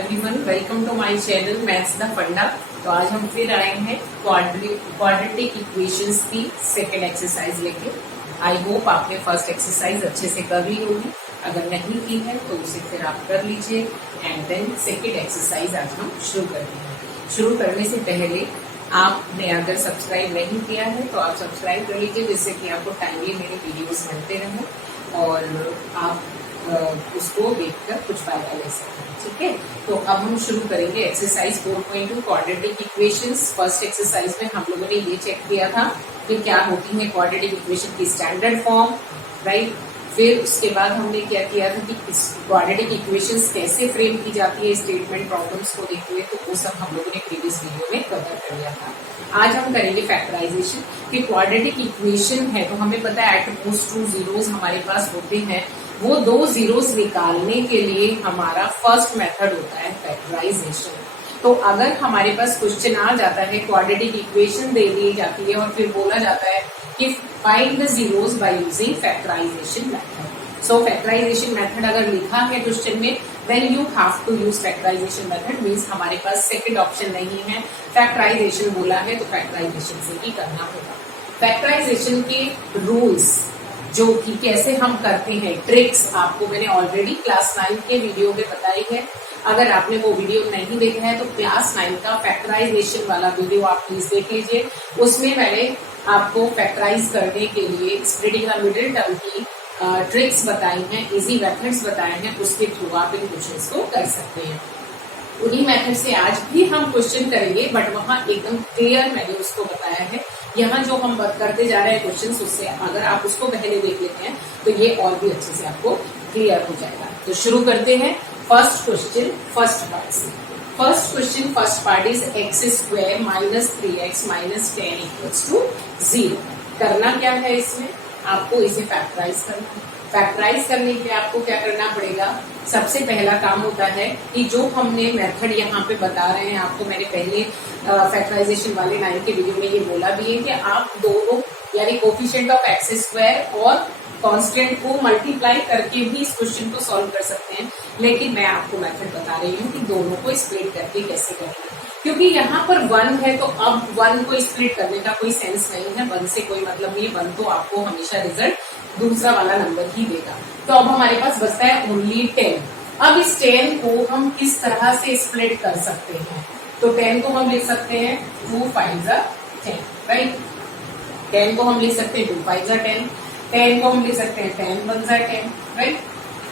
Everyone, welcome to my channel maths the Funda. तो आज हम फिर आए हैं क्वाड्रेटिक इक्वेशंस की सेकंड एक्सरसाइज लेके। आई होप आपने फर्स्ट एक्सरसाइज अच्छे से कर ली होगी। अगर नहीं की है तो उसे फिर आप कर लीजिए एंड देन सेकंड एक्सरसाइज आज हम शुरू करते हैं। शुरू करने से पहले आपने अगर सब्सक्राइब नहीं किया है तो आप सब्सक्राइब कर लीजिए, जिससे कि आपको टाइमली मेरे वीडियोस मिलते रहें और आप उसको देखकर कुछ फायदा ले सकते हैं। ठीक है, तो अब हम शुरू करेंगे exercise 4.2 quadratic equations. First exercise में हम लोगों ने ये चेक किया था कि क्या होती है क्वाड्रेटिक इक्वेशन की स्टैंडर्ड फॉर्म, राइट। फिर उसके बाद हमने क्या किया था कि क्वाड्रेटिक इक्वेशंस कैसे फ्रेम की जाती है स्टेटमेंट प्रॉब्लम्स को देखते हुए, तो वो सब हम लोगों ने प्रीवियस वीडियो में कवर कर लिया था। आज हम करेंगे फैक्टराइजेशन। कि क्वाड्रेटिक इक्वेशन है तो हमें पता है एट मोस्ट 2 जीरोस हमारे पास होते हैं। वो 2 जीरोस निकालने के लिए हमारा फर्स्ट मेथड होता है फैक्टराइजेशन। तो अगर हमारे पास क्वेश्चन आ जाता है, क्वाड्रेटिक इक्वेशन दे दी जाती है और फिर बोला जाता है कि find the zeros by using factorisation method. So factorisation method अगर लिखा है क्वेश्चन में, then you have to use factorisation method. Means हमारे पास सेकंड ऑप्शन नहीं है, फैक्टराइजेशन बोला है तो फैक्टराइजेशन से ही करना होगा। फैक्टराइजेशन के रूल्स जो कि कैसे हम करते हैं, ट्रिक्स आपको मैंने ऑलरेडी क्लास 9 के वीडियो में बताई है। अगर आपने वो वीडियो नहीं देखा है तो क्लास 9 का फैक्टराइजेशन वाला वीडियो आप प्लीज देख लीजिए। उसमें मैंने आपको फैक्टराइज करने के लिए स्प्लिटिंग द मिडिल टर्म की ट्रिक्स बताई हैं, इजी मेथड्स बताए हैं, उसके थ्रू आप इन क्वेश्चंस को कर सकते हैं। उन्हीं मेथड से आज भी हम क्वेश्चन करेंगे, बट वहां एकदम क्लियर मैंने उसको बताया है। यहाँ जो हम करते जा रहे हैं क्वेश्चन, उससे अगर आप उसको पहले देख लेते हैं तो ये और भी अच्छे से आपको क्लियर हो जाएगा। तो शुरू करते हैं फर्स्ट क्वेश्चन फर्स्ट पार्ट से। First question first part is x square minus 3x minus 10 equals to 0। करना क्या है इसमें, आपको इसे फैक्टराइज करना है। फैक्टराइज करने के लिए आपको क्या करना पड़ेगा, सबसे पहला काम होता है कि जो हमने मेथड यहाँ पे बता रहे हैं आपको, मैंने पहले फैक्टराइजेशन वाले 9 के वीडियो में ये बोला भी है कि आप दोनों यानी कोफिशिएंट ऑफ एक्स स्क्वायर और कांस्टेंट को मल्टीप्लाई करके भी इस क्वेश्चन को सॉल्व कर सकते हैं। लेकिन मैं आपको मेथड बता रही हूँ कि दोनों को स्प्लिट करके कैसे करना है, क्योंकि यहाँ पर 1 है तो अब 1 को स्प्लिट करने का कोई सेंस नहीं है। 1 से कोई मतलब नहीं, 1 तो आपको हमेशा रिजल्ट दूसरा वाला नंबर ही देगा। तो अब हमारे पास बचता है ओनली 10। अब इस 10 को हम किस तरह से स्प्लिट कर सकते हैं, तो 10 को हम लिख सकते हैं 2 5 10, राइट। 10 को हम लिख सकते हैं 2 5 10, 10 को हम लिख सकते हैं 10 1 10, राइट।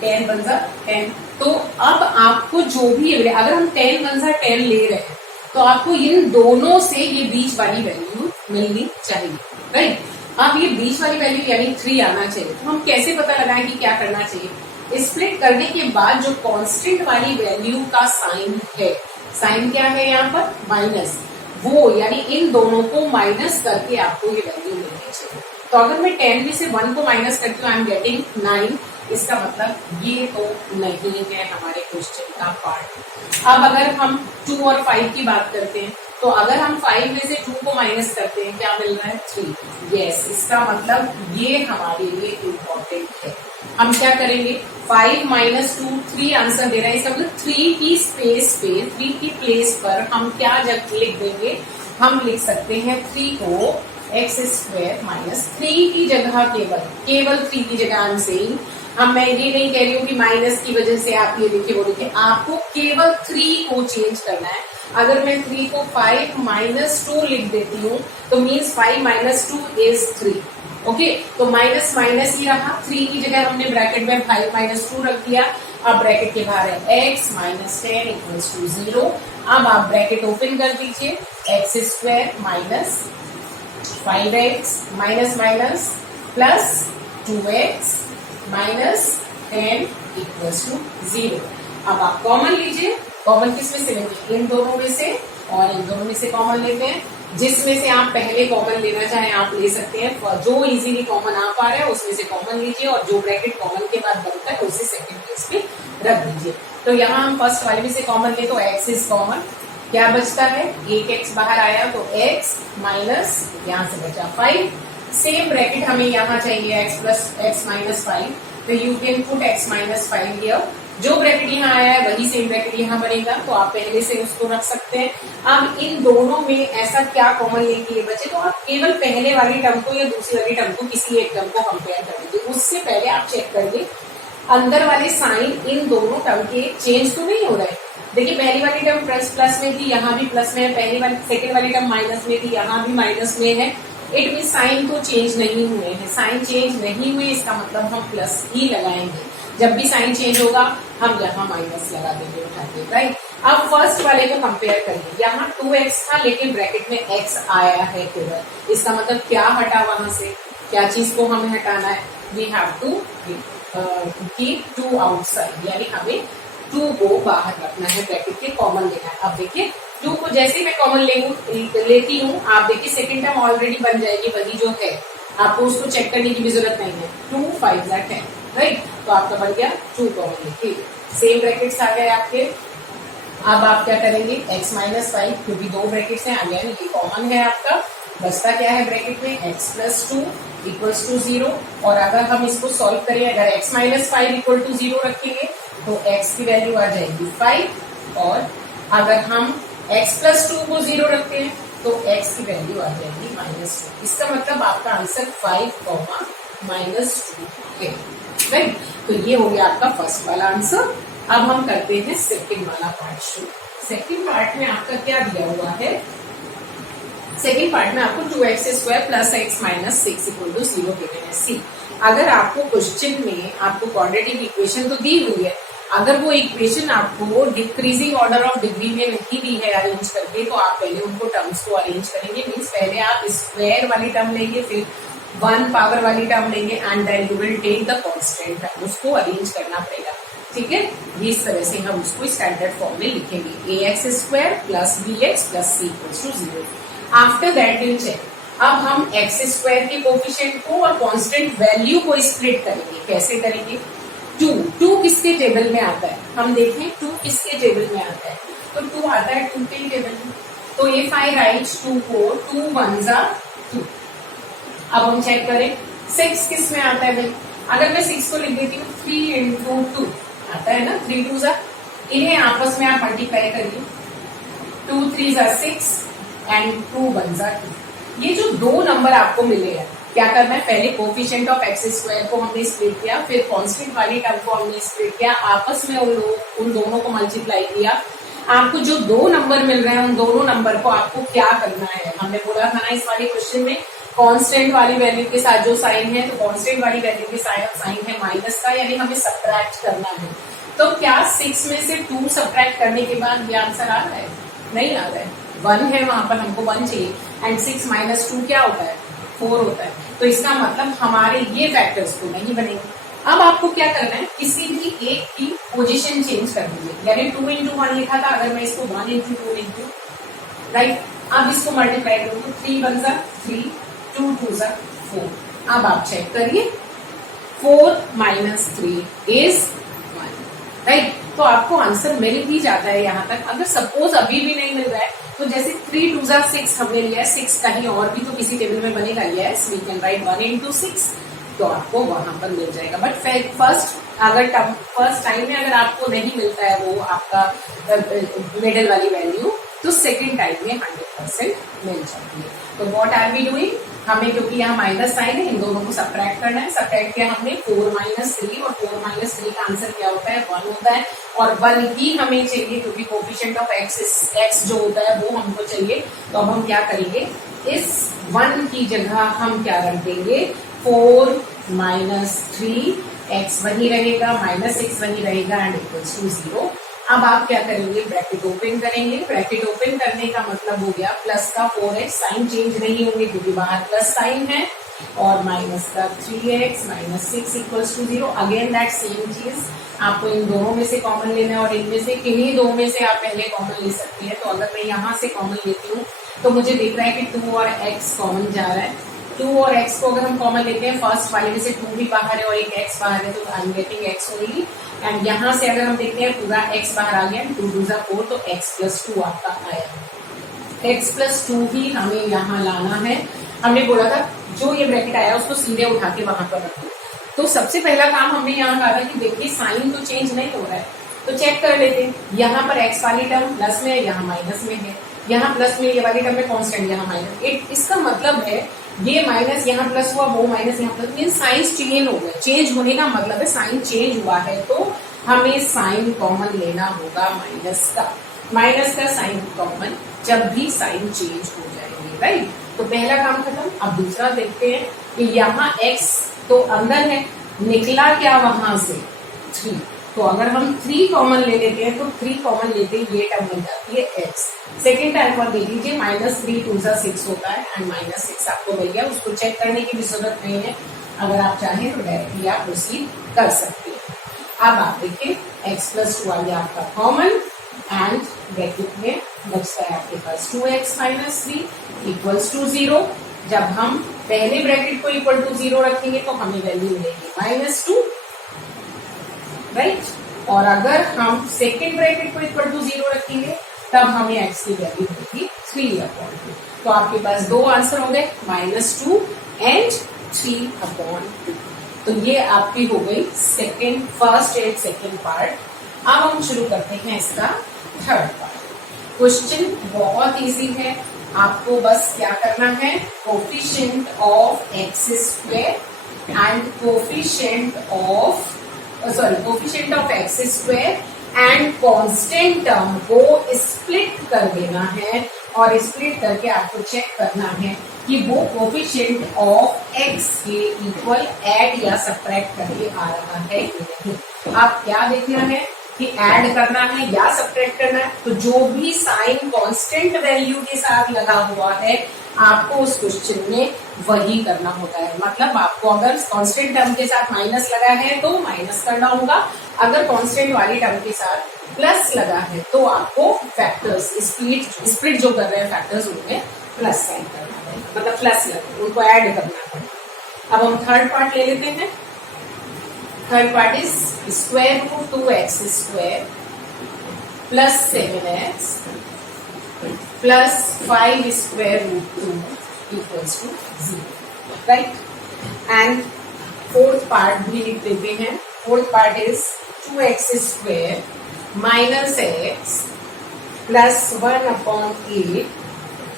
10 1 10। तो अब आपको जो भी अगर हम 10 1 10 ले रहे हैं तो आपको इन दोनों से ये बीच वाली वैल्यू मिलनी चाहिए, राइट। अब ये बीच वाली वैल्यू यानी 3 आना चाहिए। तो हम कैसे पता लगाएं कि क्या करना चाहिए, स्प्लिट करने के बाद जो कांस्टेंट वाली वैल्यू का साइन है, साइन क्या है यहाँ पर माइनस, वो यानी इन दोनों को माइनस करके आपको ये वैल्यू मिलनी चाहिए। तो अगर मैं 10 में से 1 को माइनस करती हूँ, आई एम गेटिंग 9। इसका मतलब ये तो नहीं है हमारे क्वेश्चन का पार्ट। अब अगर हम 2 और 5 की बात करते हैं, तो अगर हम 5 में से 2 को माइनस करते हैं, क्या मिल रहा है 3। यस, इसका मतलब ये हमारे लिए इम्पोर्टेंट है। हम क्या करेंगे, 5 माइनस 2 3 आंसर दे रहा है। इसका मतलब 3 की स्पेस पे, 3 की प्लेस पर हम क्या जब लिख देंगे, हम लिख सकते हैं 3 को एक्स स्क्वायर माइनस 3 की जगह केवल 3 की जगह आई एम सेइंग, हम मैं ये नहीं कह रही हूँ कि माइनस की वजह से आप ये लिखे वो लिखे, आपको केवल 3 को चेंज करना है। अगर मैं 3 को 5 माइनस 2 लिख देती हूँ तो मीन्स 5 माइनस 2 इज 3। ओके, तो माइनस माइनस ही रहा, 3 की जगह हमने ब्रैकेट में 5 माइनस 2 रख दिया। अब ब्रैकेट के बाहर है x माइनस 10 इक्वल्स टू 0। अब आप ब्रैकेट ओपन कर दीजिए, x square minus 5x minus minus plus 2x minus 10 equals to 0। अब आप कॉमन लीजिए, कॉमन किस में से लेंगे, इन दोनों में से और इन दोनों में से कॉमन लेते हैं। जिसमें से आप पहले कॉमन लेना चाहें आप ले सकते हैं, जो इजीली कॉमन आ पा रहा है उसमें से कॉमन लीजिए और जो ब्रैकेट कॉमन के बाद बनता है उसे सेकंड प्लेस पे रख दीजिए। तो यहाँ हम फर्स्ट वाले में से कॉमन ले तो x इज कॉमन, क्या बचता है, एक x बाहर आया तो x माइनस यहाँ से बचा 5। सेम ब्रैकेट हमें यहाँ चाहिए x प्लस x माइनस 5, तो you can put x minus 5 here जो ब्रैकेट यहाँ आया है वही सेम ब्रैकेट यहाँ बनेगा, तो आप पहले से उसको रख सकते हैं। अब इन दोनों में ऐसा क्या कॉमन लेके ये बचे, तो आप केवल पहले वाली टर्म को या दूसरी वाली टर्म को किसी एक टर्म को कंपेयर कर लीजिए। उससे पहले आप चेक करिए अंदर वाले साइन इन दोनों टर्म के चेंज तो नहीं हो रहे। देखिए पहली वाली टर्म प्लस में थी, यहाँ भी प्लस में है, पहली वाली सेकेंड वाली टर्म माइनस में थी, यहाँ भी माइनस में है। इट मीन साइन तो चेंज नहीं हुए हैं। साइन चेंज नहीं हुए इसका मतलब हम प्लस ही लगाएंगे। जब भी साइन चेंज होगा हम यहाँ माइनस लगा देंगे उठा के, राइट। अब फर्स्ट वाले को कंपेयर करिए, यहाँ 2x था लेकिन ब्रैकेट में x आया है केवल। इसका मतलब क्या हटा वहां से, क्या चीज को हमें हटाना है, we have to keep 2 outside, यानी हमें 2 को बाहर रखना है, ब्रैकेट के कॉमन लेना है। अब देखिए 2 को जैसे ही मैं कॉमन लेती हूँ, आप देखिए सेकेंड टर्म ऑलरेडी बन जाएगी वही जो है, आपको उसको चेक करने की भी जरूरत नहीं है। 2 5 10, राइट। तो आपका बन गया 2 कॉमन लेके, सेम ब्रैकेट्स आ गए आपके। अब आप क्या करेंगे, x माइनस 5, क्योंकि 2 ब्रैकेट्स हैं, अगेन ये कॉमन है आपका। बचता क्या है ब्रैकेट में, x प्लस 2 इक्वल्स टू 0। और अगर हम इसको सॉल्व करें, अगर x माइनस 5 इक्वल टू 0 रखेंगे तो x की वैल्यू आ जाएगी 5, और अगर हम x प्लस 2 को 0 रखते हैं तो x की वैल्यू आ जाएगी -2। इसका मतलब आपका आंसर 5, -2 है, राइट। तो ये हो गया आपका फर्स्ट वाला आंसर। अब हम करते हैं सेकंड वाला पार्ट शुरू। सेकंड पार्ट में आपका क्या दिया हुआ है, सेकंड पार्ट में आपको 2x² plus x minus 6 equal to 0 given है। सी, अगर आपको क्वेश्चन में आपको क्वाड्रेटिक इक्वेशन तो दी हुई है, अगर वो इक्वेशन आपको डिक्रीजिंग ऑर्डर ऑफ डिग्री में नहीं दी है अरेंज करके, तो आप पहले उनको टर्म्स को अरेंज करेंगे। मीन्स पहले आप स्क्वायर वाली टर्म लेंगे, फिर 1 पावर वाली टर्म लेंगे, and then you will take the constant term, उसको अरेंज करना पड़ेगा, ठीक है। इस तरह से हम उसको स्टैंडर्ड फॉर्म में लिखेंगे, ax² plus bx plus c equals to 0। After that will check, अब हम x² के कोफिशिएंट को और कांस्टेंट वैल्यू को स्प्लिट करेंगे। कैसे करेंगे, 2 किसके टेबल में आता है, हम देखें 2 किसके टेबल में आता है, तो 2 आता है 2 के टेबल में। तो इफ आई राइट 2 को 2 1 जा 2। अब हम चेक करें 6 किस में आता है भाई, अगर मैं 6 को लिख देती हूँ 3 इंटू 2 आता है ना, 3 2 जा, इन्हें आपस में आप मल्टीप्लाई करिए, 2 3 जा 6 एंड 2 1 जा 2। ये जो 2 नंबर आपको मिले हैं, क्या करना है, पहले कोफिशिएंट ऑफ x² को हमने स्प्लिट किया, फिर कांस्टेंट वाली टर्म को हमने स्प्लिट किया, आपस में उन दोनों को मल्टीप्लाई किया। आपको जो 2 नंबर मिल रहे हैं उन दोनों नंबर को आपको क्या करना है, हमने बोला था ना इस वाले क्वेश्चन में, कांस्टेंट वाली वैल्यू के साथ जो साइन है, तो कांस्टेंट वाली वैल्यू के साथ साइन है माइनस का, यानी हमें सब्ट्रैक्ट करना है। तो क्या 6 में से 2 सब्ट्रैक्ट करने के बाद ये आंसर आ रहा है, नहीं आ रहा है, 1 है वहां पर, हमको 1 चाहिए, एंड 6 माइनस 2 क्या होता है, 4 होता है। तो इसका मतलब हमारे ये फैक्टर्स तो नहीं बनेंगे। अब आपको क्या करना है, किसी भी एक की पोजीशन चेंज कर दीजिए, यानी 2 इंटू 1 लिखा था, अगर मैं इसको 1 इंटू 2 लिख दूं, राइट। अब इसको मल्टीप्लाई करूँ तो 3 1 जा 3, 2 2 जा 4। अब आप चेक करिए, 4 माइनस 3 इज 1, राइट। तो आपको आंसर मिल ही जाता है यहाँ तक। अगर सपोज अभी भी नहीं मिल रहा है, तो जैसे 3 2 जा 6 हमने लिया है, 6 कहीं और भी तो किसी टेबल में बनेगा, yes we can write 1 into 6, तो आपको वहां पर मिल जाएगा। बट फर्स्ट टाइम में अगर आपको नहीं मिलता है वो आपका मिडिल वाली वैल्यू, तो सेकंड टाइम में 100% मिल जाती है। तो व्हाट आर वी डूइंग, हमें क्योंकि यहाँ माइनस साइन है, इन दोनों को सब्ट्रैक्ट करना है। सब्ट्रैक्ट किया हमने 4 माइनस 3, और 4 माइनस 3 का आंसर क्या होता है, 1 होता है, और 1 ही हमें चाहिए क्योंकि कोफिशिएंट ऑफ x जो होता है वो हमको चाहिए। तो अब हम क्या करेंगे, इस 1 की जगह हम क्या रख देंगे, 4 माइनस 3, x वही रहेगा, माइनस 6 वही रहेगा, एंड इक्वल्स टू 0। अब आप क्या करेंगे, ब्रैकेट ओपन करेंगे। ब्रैकेट ओपन करने का मतलब हो गया प्लस का 4x, साइन चेंज नहीं होंगे क्योंकि बाहर प्लस साइन है, और माइनस का 3x minus 6 equals to 0। Again that same चीज, आपको इन दोनों में से कॉमन लेना है, और इनमें से किन्हीं दो में से आप पहले कॉमन ले सकती है। तो अगर मैं यहाँ से कॉमन लेती हूँ तो मुझे दिख रहा है कि 2 और x कॉमन जा रहा है। 2 और x को अगर हम कॉमन लेते हैं, फर्स्ट वाले में से 2 भी बाहर है और एक x बाहर है, तो I am getting x only. And यहाँ से अगर हम देखते हैं पूरा x बाहर आ गया, 2 2 जा 4, तो x प्लस 2 आपका आया। x प्लस 2 ही हमें यहाँ लाना है। हमने बोला था जो ये ब्रैकेट आया उसको सीधे उठा के वहां पर रखो। तो सबसे पहला काम हमने यहाँ कहा था कि देखिए साइन तो चेंज नहीं हो रहा है, तो चेक कर लेते हैं। यहाँ पर एक्स वाली टर्म प्लस में है, यहाँ माइनस में है, यहाँ प्लस में ये वाली टर्म में कांस्टेंट, यहाँ माइनस। इसका मतलब है ये माइनस यहाँ प्लस हुआ, वो माइनस यहाँ प्लस, मीन साइन चेंज हो गया। चेंज होने का मतलब है साइन चेंज हुआ है, तो हमें साइन कॉमन लेना होगा माइनस का साइन कॉमन जब भी साइन चेंज हो जाएंगे, राइट। तो पहला काम खत्म। अब दूसरा देखते हैं कि यहाँ x तो अंदर है, निकला क्या वहां से 3, तो अगर हम 3 कॉमन ले लेते हैं तो 3 कॉमन लेते ही ये टर्म बन जाती है x। सेकेंड टाइम पर देख लीजिए -3 2 6 होता है एंड -6 आपको मिल गया। उसको चेक करने की भी जरूरत नहीं है, अगर आप चाहें तो डायरेक्टली आप प्रोसीड कर सकते हैं। अब आप देखिए x + 2 आ गया आपका कॉमन एंड ब्रैकेट में बचता है आपके पास 2x - 3 = 0। जब हम पहले ब्रैकेट को इक्वल टू 0 रखेंगे तो हमें वैल्यू मिलेगी -2, राइट। और अगर हम सेकेंड ब्रैकेट को इक्वल टू 0 रखेंगे तब हमें x की वैल्यू मिलेगी 3/2। तो आपके पास दो आंसर हो गए, -2 एंड 3/2। तो ये आपकी हो गई फर्स्ट एंड सेकेंड पार्ट। अब हम शुरू करते हैं इसका थर्ड पार्ट। क्वेश्चन बहुत इजी है, आपको बस क्या करना है, coefficient of x² and coefficient of x² and constant term को स्प्लिट कर देना है, और स्प्लिट करके आपको चेक करना है कि वो कोफिशिएंट ऑफ x के इक्वल ऐड या सब्ट्रैक्ट करके आ रहा है कि नहीं। आप क्या देखना है कि ऐड करना है या सब्ट्रैक्ट करना है, तो जो भी साइन कांस्टेंट वैल्यू के साथ लगा हुआ है आपको उस क्वेश्चन में वही करना होता है। मतलब आपको अगर कांस्टेंट टर्म के साथ माइनस लगा है तो माइनस करना होगा, अगर कांस्टेंट वाली टर्म के साथ प्लस लगा है तो आपको फैक्टर्स स्प्लिट जो कर रहे हैं फैक्टर्स उनमें प्लस साइन करना है, मतलब प्लस लगे उनको ऐड करना है। अब हम थर्ड पार्ट ले लेते हैं। Third part is √2x² + 7x + 5√2 = 0, right. And fourth part भी लिख देते हैं। Fourth part is 2x² - x + 1/8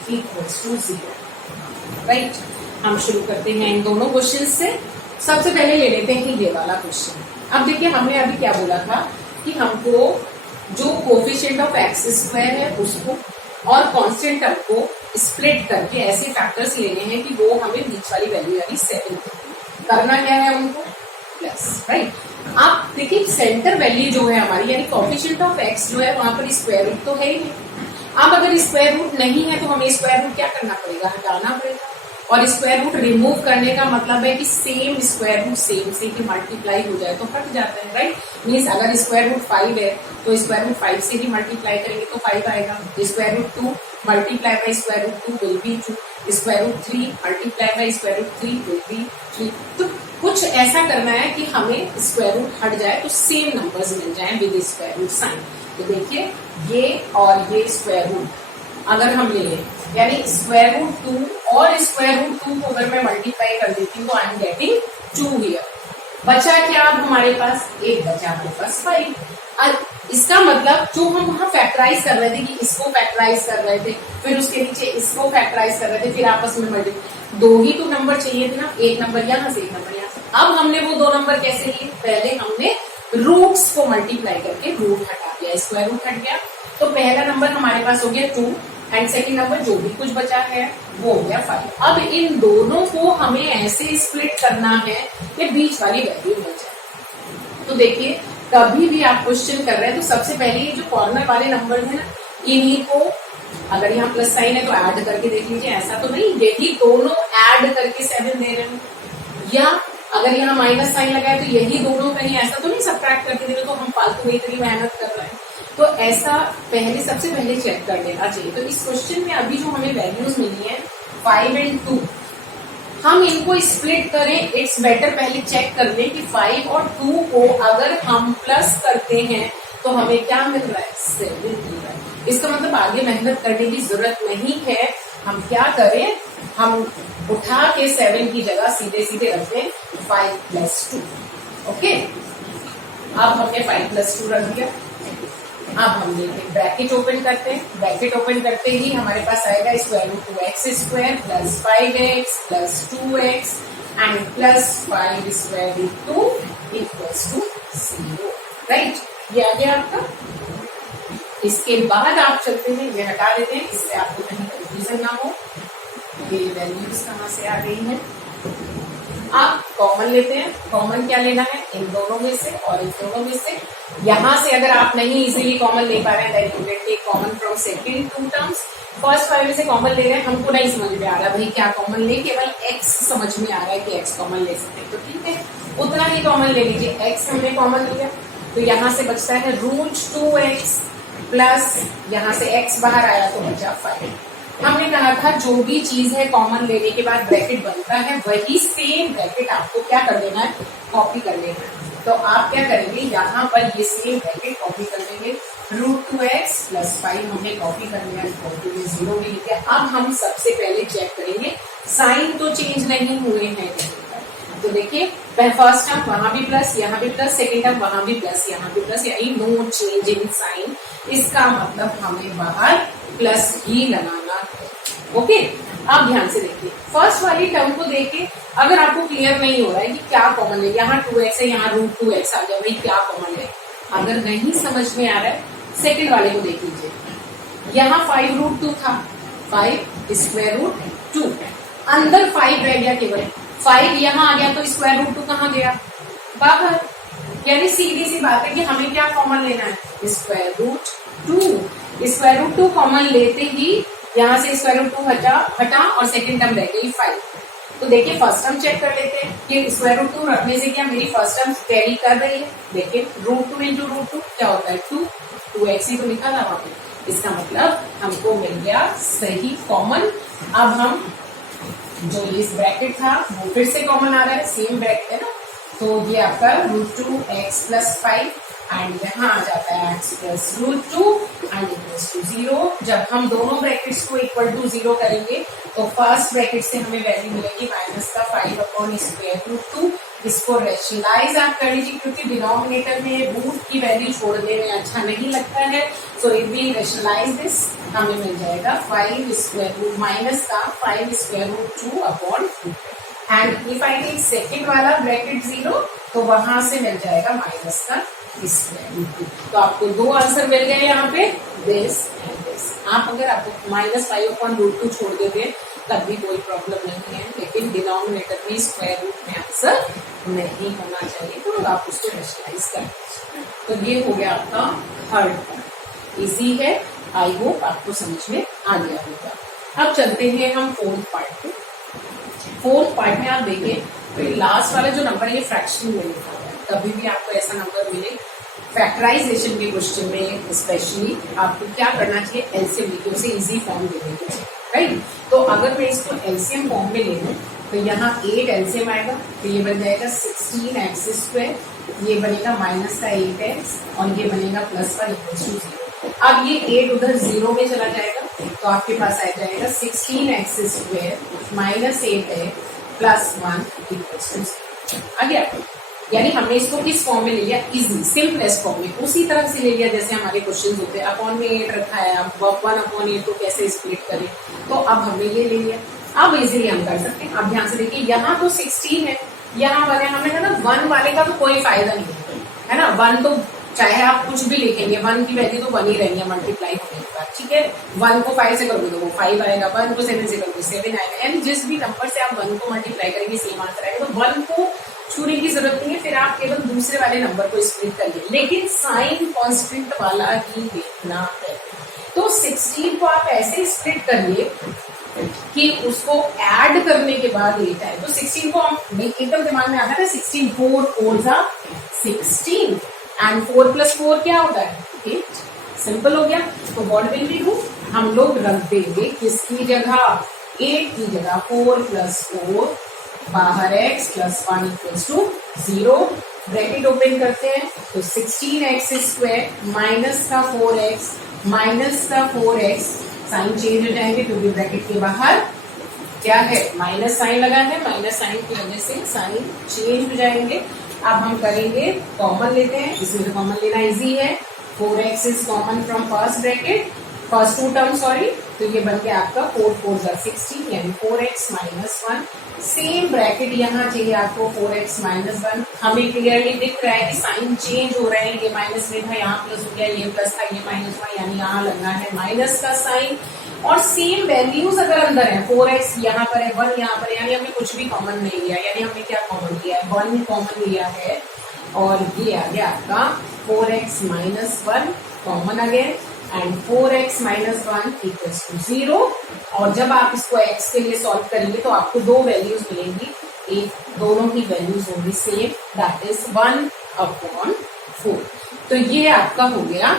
= 0, right. हम शुरू करते हैं इन दोनों क्वेश्चन से। सबसे पहले ले लेते हैं ये वाला क्वेश्चन। अब देखिए हमने अभी क्या बोला था कि हमको जो कोफिशिएंट ऑफ x² है उसको और कांस्टेंट टर्म को स्प्लिट करके ऐसे फैक्टर्स लेने हैं कि वो हमें बीच वाली वैल्यू यानी 7 करना क्या है उनको प्लस, राइट। आप देखिए सेंटर वैल्यू जो है हमारी यानी कोफिशिएंट ऑफ x जो है वहां पर स्क्वायर रूट तो है ही नहीं। अब अगर स्क्वायर रूट नहीं है तो हमें स्क्वायर रूट क्या करना पड़ेगा, हटाना पड़ेगा। और स्क्वायर रूट रिमूव करने का मतलब है कि सेम स्क्वायर रूट सेम से ही मल्टीप्लाई हो जाए तो हट जाता है, राइट। मीन्स अगर स्क्वायर रूट 5 है तो स्क्वायर रूट 5 से ही मल्टीप्लाई करेंगे तो 5 आएगा। Square root 2 multiply by square root 2 will be 2। Square root 3 multiply by square root 3 will be 3। तो कुछ ऐसा करना है कि हमें स्क्वायर रूट हट जाए तो सेम नंबर्स मिल जाए विद स्क्वायर रूट साइन। तो देखिए ये और ये स्क्वायर रूट अगर हम ले लें यानी स्क्वायर रूट 2 और स्क्वायर रूट 2 को अगर मैं मल्टीप्लाई कर देती हूँ तो आई एम गेटिंग 2 हियर। बचा क्या अब हमारे पास, एक बचा हमारे पास 5। अब इसका मतलब जो हम वहां फैक्टराइज कर रहे थे कि इसको फैक्टराइज कर रहे थे फिर उसके नीचे इसको फैक्टराइज कर रहे थे फिर आपस में मल्टीप्लाई, 2 ही तो नंबर चाहिए थे ना, एक नंबर यहाँ से एक नंबर यहाँ से। अब हमने वो 2 नंबर कैसे लिए, पहले हमने रूट्स को मल्टीप्लाई करके रूट हटा दिया, स्क्वायर रूट हट गया। तो पहला नंबर हमारे पास हो गया 2 एंड सेकेंड नंबर जो भी कुछ बचा है वो हो गया 5। अब इन दोनों को हमें ऐसे स्प्लिट करना है कि बीच वाली वैल्यू मिल जाए। तो देखिए कभी भी आप क्वेश्चन कर रहे हैं तो सबसे पहले ये जो कॉर्नर वाले नंबर है ना इन्हीं को अगर यहाँ प्लस साइन है तो ऐड करके देख लीजिए। ऐसा तो नहीं यही दोनों ऐड करके 7 दे रहे हैं, या अगर यहाँ माइनस साइन लगा है तो यही दोनों कहीं ऐसा तो नहीं सब्ट्रैक्ट करके दे रहे तो हम फालतू में इतनी मेहनत कर रहे हैं। तो ऐसा सबसे पहले चेक कर लेना चाहिए। तो इस क्वेश्चन में अभी जो हमें वैल्यूज मिली है 5 और 2 हम इनको स्प्लिट करें, इट्स बेटर पहले चेक कर लें कि 5 और 2 को अगर हम प्लस करते हैं तो हमें क्या मिल रहा है, 7 मिल रहा है। इसका मतलब आगे मेहनत करने की जरूरत नहीं है, हम क्या करें, हम उठा के 7 की जगह सीधे सीधे रख दें 5 + 2। ओके, अब हमने 5 + 2 रख दिया। अब हम लेते ब्रैकेट ओपन करते हैं। ब्रैकेट ओपन करते ही हमारे पास आएगा √2x² + 5x + 2x and +5√2 = 0। Right, ये आ गया आपका। इसके बाद आप चलते हैं, ये हटा देते हैं, इससे आपको कहीं कंफ्यूजन ना हो ये वैल्यूज कहाँ से आ गई हैं। आप कॉमन लेते हैं। कॉमन क्या लेना है, इन दोनों में से और इन दोनों में से। यहां से अगर आप नहीं इजीली कॉमन ले पा रहे हैं, then you can take common from second 2 terms. First वाले में से कॉमन ले रहे हैं, हमको नहीं समझ में आ रहा भाई क्या कॉमन ले, केवल x समझ में आ रहा है कि x कॉमन ले सकते हैं, तो ठीक है उतना ही कॉमन ले लीजिए। x हमने कॉमन लिया तो यहाँ से बचता है √2x प्लस यहाँ से x बाहर आया तो बचा 5। हमने कहा था जो भी चीज है कॉमन लेने के बाद ब्रैकेट बनता है, वही सेम ब्रैकेट आपको क्या कर लेना है, कॉपी कर लेना है। तो आप क्या करेंगे, यहाँ पर ये सेम ब्रैकेट कॉपी कर लेंगे। √2x + 5 हमने कॉपी कर लिया, 0 में लिखा। अब हम सबसे पहले चेक करेंगे साइन तो चेंज नहीं हुए हैं। तो देखिए फर्स्ट टर्म वहां भी प्लस, यहाँ भी प्लस, सेकेंड टर्म वहां भी प्लस, यहाँ भी प्लस, यानी नो चेंज इन साइन। इसका मतलब हमें बाहर प्लस ही लगाना है। ओके, आप ध्यान से देखिए फर्स्ट वाली टर्म को देखिए, अगर आपको क्लियर नहीं हो रहा है कि क्या कॉमन है, यहाँ 2x है, यहाँ √2x आ गया, भाई क्या कॉमन है, अगर नहीं समझ में आ रहा है सेकेंड वाले को देख लीजिए। यहाँ 5√2 था, 5√2 अंदर 5 रह गया, केवल 5 यहाँ आ गया तो √2 कहाँ गया, बाहर। यानी सीधी सी बात है कि हमें क्या कॉमन लेना है, √2। √2 कॉमन लेते ही यहाँ से √2 हटा और सेकेंड टर्म रह गई 5। तो देखिए फर्स्ट टर्म चेक कर लेते हैं कि √2 रखने से क्या मेरी फर्स्ट टर्म कैरी कर रही है। देखिए √2 × √2 क्या होता है, 2x ही तो लिखा था वहां पे। इसका मतलब हमको मिल गया सही कॉमन। अब हम जो इस ब्रैकेट था वो फिर से कॉमन आ रहा है, सेम ब्रैकेट है ना, तो ये आपका √2x + 5 एंड यहाँ आ जाता है x + √2 एंड = 0। जब हम दोनों ब्रैकेट्स को =0 करेंगे तो फर्स्ट ब्रैकेट से हमें वैल्यू मिलेगी -5/√2। इसको रेशनलाइज आप कर लीजिए, क्योंकि डिनोमिनेटर में रूट की वैल्यू छोड़ने में अच्छा नहीं लगता है। So if we rationalise this, हमें मिल जाएगा 5√2 and if I take second वाला ब्रैकेट 0 तो वहां से मिल जाएगा -√2। तो आपको दो आंसर मिल गए यहाँ पे, दिस एंड दिस। आप अगर आपको -5/√2 छोड़ देते तब भी कोई प्रॉब्लम नहीं है, लेकिन डिनोमिनेटर में स्क्वायर रूट में आंसर नहीं होना चाहिए, तो आप उसको रेशनलाइज कर दीजिए। तो ये हो गया आपका थर्ड पार्ट, इजी है, आई होप आपको समझ में आ गया होगा। अब चलते हैं हम फोर्थ पार्ट पे। फोर्थ पार्ट में आप देखिए तो लास्ट वाला जो नंबर है ये फ्रैक्शन में लिखा हुआ है। कभी भी आपको ऐसा नंबर मिले फैक्टराइजेशन के क्वेश्चन में स्पेशली, आपको क्या करना चाहिए, एलसीएम लेके उसे इजी फॉर्म दे देना चाहिए, राइट। तो अगर मैं इसको एलसीएम फॉर्म में ले लूं तो यहाँ 8 एलसीएम आएगा, तो ये बन जाएगा 16x², ये बनेगा -8x और ये बनेगा +1 = 0। अब ये 8 उधर 0 में चला जाएगा तो आपके पास आ जाएगा 16x² -8x +1 = 0 आ गया। यानी हमने इसको किस फॉर्म में ले लिया, इजी सिंपलेस्ट फॉर्म में, उसी तरह से ले लिया जैसे हमारे क्वेश्चन होते हैं। अपॉन में 8 रखा है, अब 1/8 को कैसे स्प्लिट करें, तो अब हमने ये ले लिया। अब इजीली हम कर सकते हैं। अब ध्यान से देखिए यहाँ तो 16 है, यहाँ वाले हमने कहा ना 1 वाले का तो कोई फायदा नहीं है ना। 1 तो चाहे आप कुछ भी लिखेंगे 1 की वैल्यू तो 1 ही रहेंगे मल्टीप्लाई होने के बाद, ठीक है। 1 को 5 से करोगे तो वो 5 आएगा, 1 को 7 से करोगे 7 आएगा, यानी जिस भी नंबर से आप 1 को मल्टीप्लाई करेंगे सेम आंसर आएगा। तो 1 को छूने की जरूरत नहीं है, फिर आप केवल दूसरे वाले नंबर को स्प्लिट करिए, लेकिन साइन कांस्टेंट वाला ही देखना है। तो 16 को आप ऐसे स्प्लिट करिए कि उसको ऐड करने के बाद लेता है। तो 16 को हम एकदम दिमाग में आता है 16 4 4 16 एंड 4 + 4 क्या होता है 8। सिंपल हो गया। तो व्हाट विल वी डू, हम लोग रख देंगे किसकी जगह, 8 की जगह 4 + 4 बाहर x + 1 = 0। ब्रैकेट ओपन करते हैं तो 16x² - का 4x - का 4x साइन चेंज हो जाएंगे क्योंकि ब्रैकेट के बाहर क्या है, माइनस साइन लगा है, माइनस साइन की वजह से साइन चेंज हो जाएंगे। अब हम करेंगे, कॉमन लेते हैं, इसमें तो कॉमन लेना इजी है। 4x is common from first bracket, first two term sorry, तो ये बन गया आपका 4 4 16 यानी 4x माइनस 1। सेम ब्रैकेट यहाँ चाहिए आपको 4x माइनस 1। हमें क्लियरली दिख रहा है कि साइन चेंज हो रहे हैं, ये माइनस में था यहाँ प्लस हो गया, ये प्लस था ये माइनस हुआ, यानी यहाँ लगना है माइनस का साइन। और सेम वैल्यूज अगर अंदर है, 4x यहाँ पर है, 1 यहाँ पर, यानी हमने कुछ भी कॉमन नहीं लिया, यानी हमने क्या कॉमन लिया है, 1 कॉमन लिया है और ये आ गया आपका 4x minus 1 common again and 4x minus 1 equals to 0। और जब आप इसको x के लिए सॉल्व करेंगे तो आपको दो वैल्यूज मिलेंगी, एक दोनों की वैल्यूज होंगी सेम, दैट इज 1/4। तो ये आपका हो गया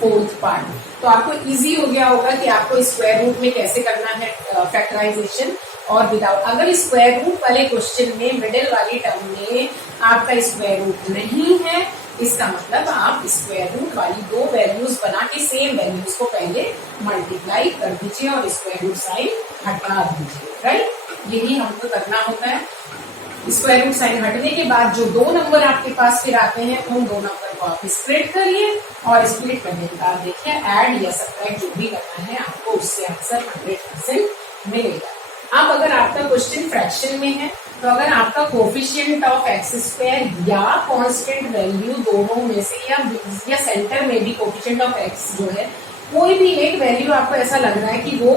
फोर्थ पार्ट। तो आपको इजी हो गया होगा कि आपको स्क्वायर रूट में कैसे करना है फैक्टराइजेशन और विदाउट। अगर स्क्वायर रूट वाले क्वेश्चन में मिडिल वाली टर्म में आपका स्क्वायर रूट नहीं है, इसका मतलब आप स्क्वायर रूट वाली दो वैल्यूज बना के सेम वैल्यूज को पहले मल्टीप्लाई कर दीजिए और स्क्वायर रूट साइन हटा दीजिए, राइट। यही हमको करना होता है। स्क्वायर रूट साइन हटने के बाद जो दो नंबर आपके पास फिर आते हैं, उन दो नंबर को आप स्प्लिट करिए और स्प्लिट करने के बाद देखिए ऐड या सब्ट्रैक्ट जो भी करना है आपको उससे आंसर 100% मिलेगा। अब अगर आपका क्वेश्चन फ्रैक्शन में है तो अगर आपका कोफिशिएंट ऑफ एक्स स्क्वायर या कांस्टेंट वैल्यू दोनों में से या सेंटर में भी कोफिशिएंट ऑफ एक्स जो है कोई भी एक वैल्यू आपको ऐसा लग रहा है कि वो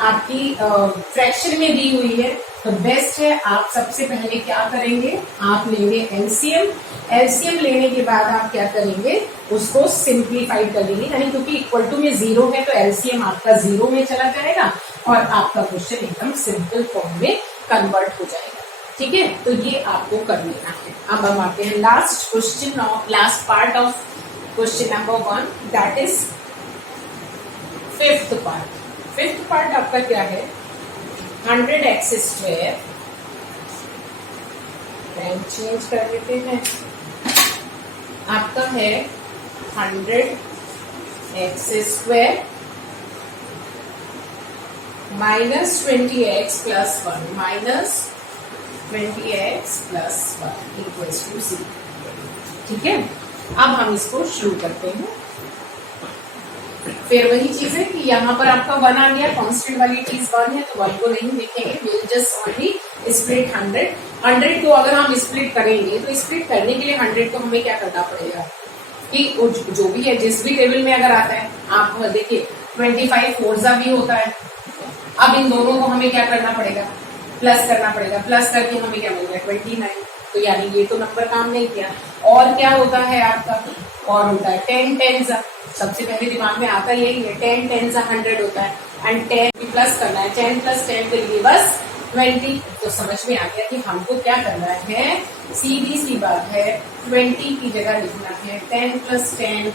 आपकी फ्रैक्शन में दी हुई है, तो बेस्ट है आप सबसे पहले क्या करेंगे, आप लेंगे एलसीएम। एलसीएम लेने के बाद आप क्या करेंगे, उसको सिंप्लीफाइड कर लेंगे, यानी क्योंकि इक्वल टू में 0 है तो एलसीएम आपका 0 में चला जाएगा और आपका क्वेश्चन एकदम सिंपल फॉर्म में कन्वर्ट हो जाएगा। ठीक है, तो ये आपको कर लेना है। अब हम आते हैं last question of last part of question number 1, that is fifth part. Fifth part आपका क्या है, 100x स्क्वायर, चेंज कर लेते हैं, आपका है 100x square minus 20x plus 1 minus 20x plus 1 equals to 0। ठीक है, अब हम इसको शुरू करते हैं। फिर वही चीज है कि यहाँ पर आपका 1 आ गया, कांस्टेंट वाली चीज 1 है तो 1 को नहीं लिखेंगे, विल जस्ट ओनली स्प्लिट 100 को अगर हम स्प्लिट करेंगे तो स्प्लिट करने के लिए 100 को हमें क्या करना पड़ेगा कि जो भी है जिस भी टेबल में अगर आता है, आप देखिए 25 फोर्जा भी होता है। अब इन दोनों को हमें क्या करना पड़ेगा, प्लस करना पड़ेगा, प्लस करके हमें क्या मिल गया 29, तो यानी ये तो नंबर काम नहीं किया। और क्या होता है आपका, और होता है 10 10 सबसे पहले दिमाग में आता यही है, 10 10 100 होता है एंड 10 भी प्लस करना है, 10 प्लस 10 विल गिव अस 20। तो समझ में आ गया कि हमको क्या करना है, सीधी सी बात है 20 की जगह लिखना है 10 plus 10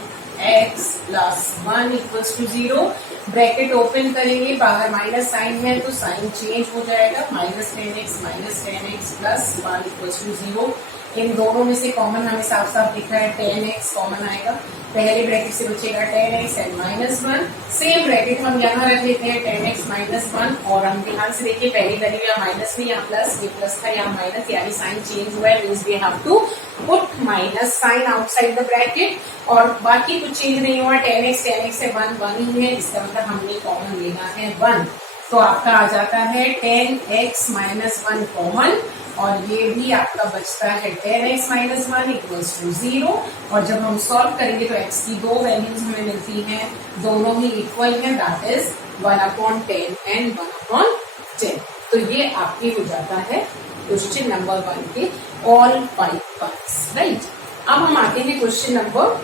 x plus 1 equals to 0। Bracket open करेंगे, बाहर माइनस साइन है तो साइन चेंज हो जाएगा, minus 10x plus 1 equals to 0। इन दोनों में से कॉमन हमें साफ साफ दिख रहा है 10x कॉमन आएगा, पहले ब्रैकेट से बचेगा 10x and minus 1। Same bracket हम यहाँ रख लेते हैं 10x माइनस 1 और हम ध्यान से देखिए पहली वैल्यू यहाँ माइनस में, यहाँ प्लस, ये प्लस था यहाँ माइनस, यानी साइन चेंज हुआ है, means we have to put minus sign outside the bracket. और बाकी कुछ चेंज नहीं हुआ, 10x है 1 ही है, इसका मतलब हमने कॉमन लेना है 1। तो आपका आ जाता है 10x माइनस 1 कॉमन और ये भी आपका बचता है 10x माइनस 1 इक्वल्स टू 0। और जब हम सॉल्व करेंगे तो x की दो वैल्यूज हमें मिलती हैं, दोनों ही इक्वल हैं, दैट इज 1/10 एंड 1/10। तो ये आपकी हो जाता है क्वेश्चन नंबर 1 के ऑल 5 पार्ट्स, राइट। अब हम आते हैं क्वेश्चन नंबर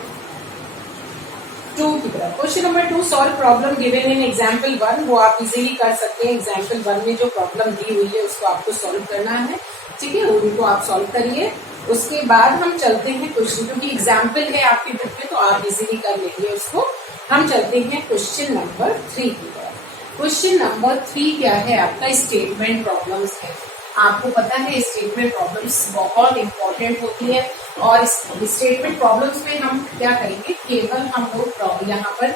2 की तरफ। Question number 2, solve problem given in example 1। वो आप इजीली कर सकते हैं, एग्जाम्पल 1 में जो प्रॉब्लम दी हुई है उसको आपको सॉल्व करना है। ठीक है, उनको आप सॉल्व करिए, उसके बाद हम चलते हैं क्वेश्चन, क्योंकि एग्जाम्पल है आपके बुक में तो आप इजीली कर लेंगे उसको। हम चलते हैं क्वेश्चन नंबर 3 की तरफ। क्वेश्चन नंबर 3 क्या है आपका, स्टेटमेंट प्रॉब्लम्स है। आपको पता है स्टेटमेंट प्रॉब्लम्स बहुत इंपॉर्टेंट होती है और स्टेटमेंट प्रॉब्लम्स में हम क्या करेंगे, केवल हम लोग यहाँ पर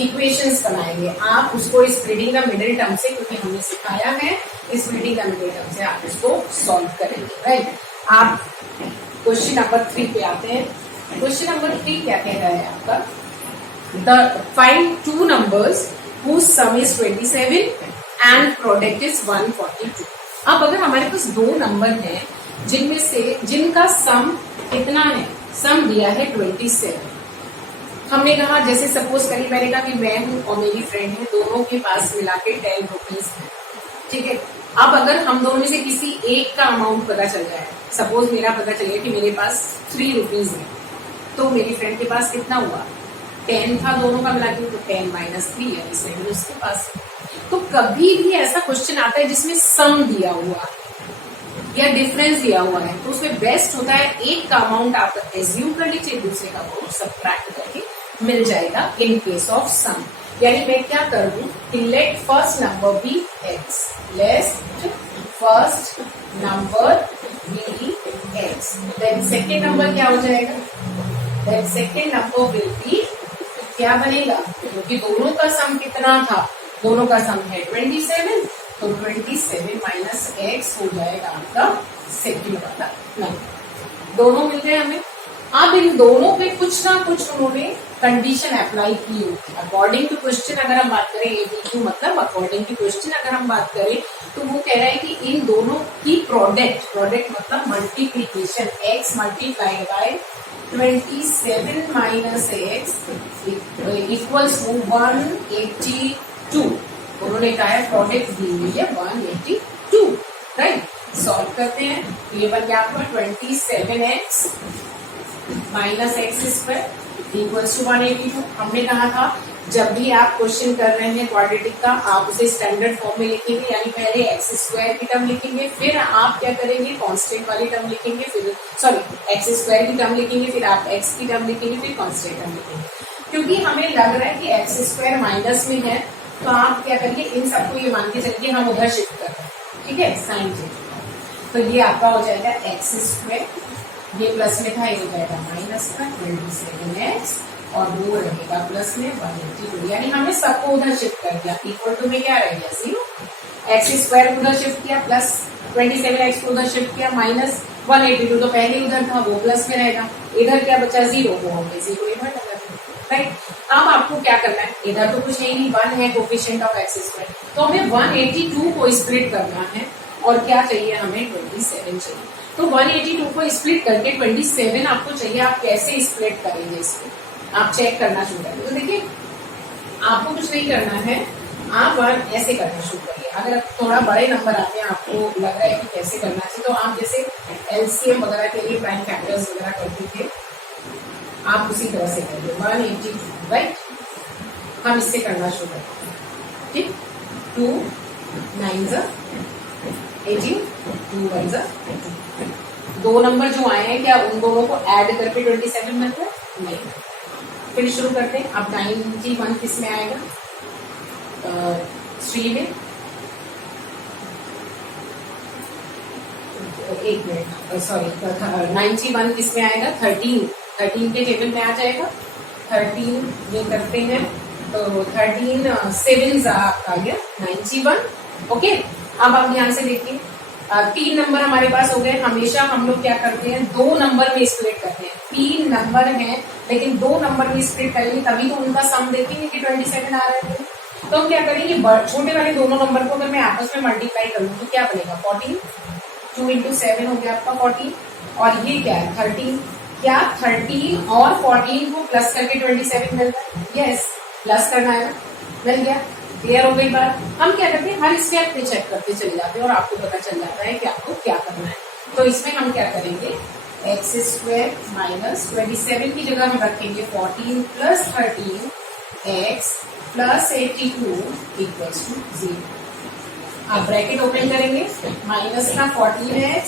इक्वेशंस बनाएंगे। आप उसको स्प्लिटिंग द मिडिल टर्म से, क्योंकि हमने सिखाया है स्प्लिटिंग द मिडिल टर्म से आप इसको सॉल्व करेंगे, राइट। आप क्वेश्चन नंबर 3 पे आते हैं। क्वेश्चन नंबर 3 क्या कह रहा है आपका, find two numbers whose sum is 27 and product is 142। अब अगर हमारे पास दो नंबर हैं जिनमें से जिनका सम कितना है, सम दिया है 27। हमने कहा जैसे सपोज करिए, मैंने कहा कि मैं हूं और मेरी फ्रेंड है, दोनों के पास मिला के 10 रुपीज है, ठीक है। अब अगर हम दोनों में से किसी एक का अमाउंट पता चल जाए, सपोज मेरा पता चलिए कि मेरे पास 3 रुपीज है, तो मेरी फ्रेंड के पास कितना हुआ, 10 था, दोनों का मिला के, तो 10 माइनस 3 है, इसमें उसके पास। तो कभी भी ऐसा क्वेश्चन आता है जिसमें सम दिया हुआ या डिफरेंस दिया हुआ है, तो उसमें बेस्ट होता है एक का अमाउंट आप एज्यूम कर लीजिए, दूसरे का अमाउंट सब्ट्रैक्ट करके मिल जाएगा इन केस ऑफ सम। यानी मैं क्या कर दूं कि let first number be x, let first number be x, then second number क्या हो जाएगा, then second number will be, क्या बनेगा, क्योंकि दोनों का सम कितना था, दोनों का सम है 27, तो 27 माइनस एक्स हो जाएगा आपका सेकेंड वाला नंबर। दोनों मिल गए हमें। अब इन दोनों पे कुछ ना कुछ उन्होंने कंडीशन अप्लाई की होती है। अकॉर्डिंग टू क्वेश्चन अगर हम बात करें, एबीक्यू मतलब अकॉर्डिंग टू क्वेश्चन अगर हम बात करें, तो वो कह रहा है कि इन दोनों की प्रोडक्ट मतलब multiplication, x multiplied by 27 minus x equals to 182। उन्होंने कहा है प्रोडक्ट दी हुई है 182, राइट। सॉल्व करते हैं, तो ये बन गया आपका 27x minus x square equals to 182। हमने कहा था जब भी आप क्वेश्चन कर रहे हैं क्वाड्रेटिक का, आप उसे स्टैंडर्ड फॉर्म में लिखेंगे, यानी पहले एक्स स्क्वायर की टर्म लिखेंगे, फिर आप क्या करेंगे कांस्टेंट वाली टर्म लिखेंगे, फिर एक्स स्क्वायर की टर्म लिखेंगे, फिर आप एक्स की टर्म लिखेंगे, फिर कांस्टेंट टर्म लिखेंगे। क्योंकि हमें लग रहा है कि एक्स स्क्वायर माइनस में है, तो आप क्या करिए, इन सबको ये मान के चलिए हम उधर शिफ्ट कर रहे हैं, ठीक है, साइन चेंज। तो ये आपका हो जाएगा एक्स स्क्वायर, ये प्लस में था, ये हो जाएगा माइनस का 27x, और वो रहेगा प्लस में 182, यानी हमने सबको उधर शिफ्ट कर दिया। इक्वल टू में क्या रह गया 0, एक्स स्क्वायर को उधर शिफ्ट किया, प्लस 27x को उधर शिफ्ट किया, माइनस 182 तो पहले उधर था, वो प्लस में रहेगा, इधर क्या बचा 0, वो होंगे 0 इधर लगा, राइट। अब आपको क्या करना है, इधर तो कुछ है ही नहीं, 1 है कोफिशिएंट ऑफ एक्स स्क्वायर, तो हमें 182 को स्प्लिट करना है, और क्या चाहिए हमें 27 चाहिए। तो 182 को स्प्लिट करके 27 आपको चाहिए। आप कैसे स्प्लिट करेंगे इसको, आप चेक करना शुरू करेंगे। तो देखिए आपको कुछ नहीं करना है, आप ऐसे करना शुरू करिए। अगर थोड़ा बड़े नंबर आते हैं, आपको लग रहा है कि कैसे करना चाहिए, तो आप जैसे एलसीएम वगैरह के लिए प्राइम फैक्टर्स वगैरह करते थे, आप उसी तरह से करिए। 182, राइट, हम इससे करना शुरू करते हैं, ठीक। 2 9 18, 2 1 2। दो नंबर जो आए हैं, क्या उन दोनों को ऐड करके 27 मिलता है? नहीं। फिर शुरू करते हैं। अब 91 किस में आएगा? 3 में। एक मिनट, सॉरी, 91 किस में आएगा? 13 के टेबल में आ जाएगा। 13 ये करते हैं, तो 13 7 आपका आ गया 91। ओके, अब आप ध्यान से देखिए, 3 नंबर हमारे पास हो गए। हमेशा हम लोग क्या करते हैं, 2 नंबर में स्प्लिट करते हैं। 3 नंबर हैं, लेकिन 2 नंबर में स्प्लिट करेंगे, तभी तो उनका सम देखेंगे कि 27 आ रहे हैं। तो हम क्या करेंगे, छोटे वाले दोनों नंबर को अगर मैं आपस में मल्टीप्लाई करूँ तो क्या बनेगा? 14। 2 into 7 हो गया आपका 14, और ये क्या है? 13। क्या 13 और 14 को प्लस करके 27 मिलता है? यस, प्लस करना है, मिल गया। क्लियर हो गई बात। हम क्या करते हैं, हर स्टेप पे चेक करते चले जाते हैं और आपको पता चल जाता है कि आपको क्या करना है। तो इसमें हम क्या करेंगे, एक्स स्क्वायर माइनस 27 की जगह हम रखेंगे 14 plus 13 x plus 82 equals to 0। आप ब्रैकेट ओपन करेंगे, माइनस का 14x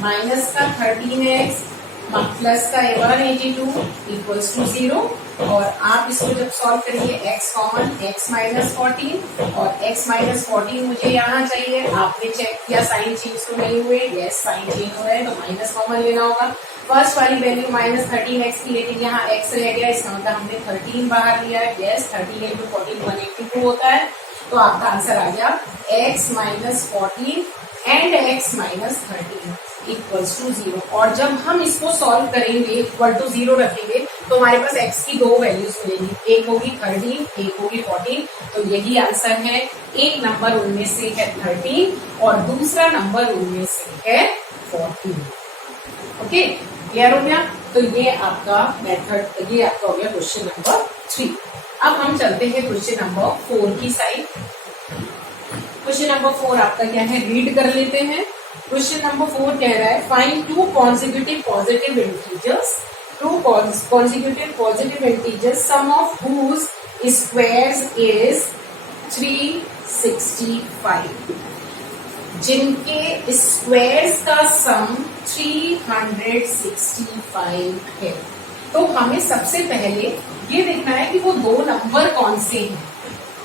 माइनस का 13x प्लस का 182 इक्वल्स टू 0 और आप इसको जब सॉल्व करिए x कॉमन x माइनस 14 और x माइनस 14 मुझे यहाँ चाहिए। आपने चेक किया साइन चेंज तो नहीं हुए, यस साइन चेंज हो रहा है तो माइनस कॉमन लेना होगा। फर्स्ट वाली वैल्यू माइनस 13x की, लेकिन यहाँ x रह गया, इसका मतलब हमने 13 बाहर लिया है। यस 13 इंटू 14 182 होता है, तो आपका आंसर आ गया x minus 14 and x minus 13 equals to 0। और जब हम इसको सॉल्व करेंगे इक्वल टू 0 रखेंगे तो हमारे पास x की दो वैल्यूज मिलेंगी, एक होगी 13, एक होगी 14। तो यही आंसर है, एक नंबर उनमें से है 13 और दूसरा नंबर उनमें से है 14। ओके, क्लियर हो गया? तो ये आपका मेथड, ये आपका हो गया क्वेश्चन नंबर 3। अब हम चलते हैं क्वेश्चन नंबर 4 की साइड। क्वेश्चन नंबर 4 आपका क्या है, रीड कर लेते हैं। क्वेश्चन नंबर 4 कह रहा है find two consecutive positive integers, two consecutive positive integers sum of whose squares is 365, जिनके स्क्वायर्स का सम 365 है। तो हमें सबसे पहले ये देखना है कि वो दो नंबर कौन से हैं।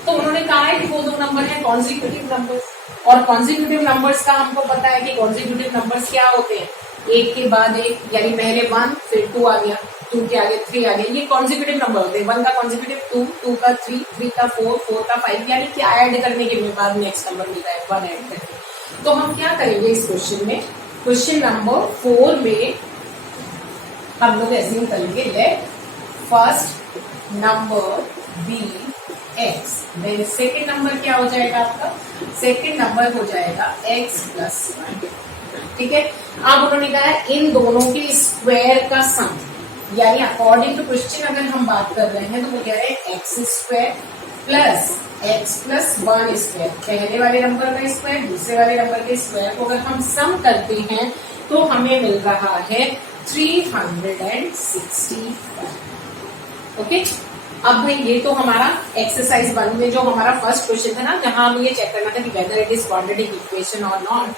तो उन्होंने कहा है कि वो दो नंबर है कॉन्जिक्यूटिव नंबर्स, और कॉन्जिक्यूटिव नंबर्स का हमको पता है कि कॉन्जिक्यूटिव नंबर्स क्या होते हैं, एक के बाद एक, यानी पहले 1 फिर 2 आ गया, 2 के आगे 3 आ गया, ये कॉन्जिक्यूटिव नंबर होते हैं। 1 का कॉन्जिक्यूटिव 2, 2 का 3, 3 का 4, 4 का 5, यानी क्या ऐड करने के बाद नेक्स्ट नंबर मिलता है 1 ऐड करके। तो हम क्या करेंगे इस क्वेश्चन में, क्वेश्चन नंबर 4 में हम लोग एज्यूम करेंगे let first number be x, then second number क्या हो जाएगा आपका, सेकेंड नंबर हो जाएगा x प्लस 1। ठीक है, अब उन्होंने कहा है इन दोनों के स्क्वायर का सम, यानी अकॉर्डिंग टू क्वेश्चन अगर हम बात कर रहे हैं तो वो कह रहे हैं x square plus x plus 1 square, पहले वाले नंबर का स्क्वायर दूसरे वाले नंबर के स्क्वायर को अगर हम सम करते हैं तो हमें मिल रहा है 365। ओके, अब भाई ये तो हमारा एक्सरसाइज 1 में जो हमारा फर्स्ट क्वेश्चन था ना, जहां हमें ये चेक करना था कि whether it is quadratic equation और नॉट,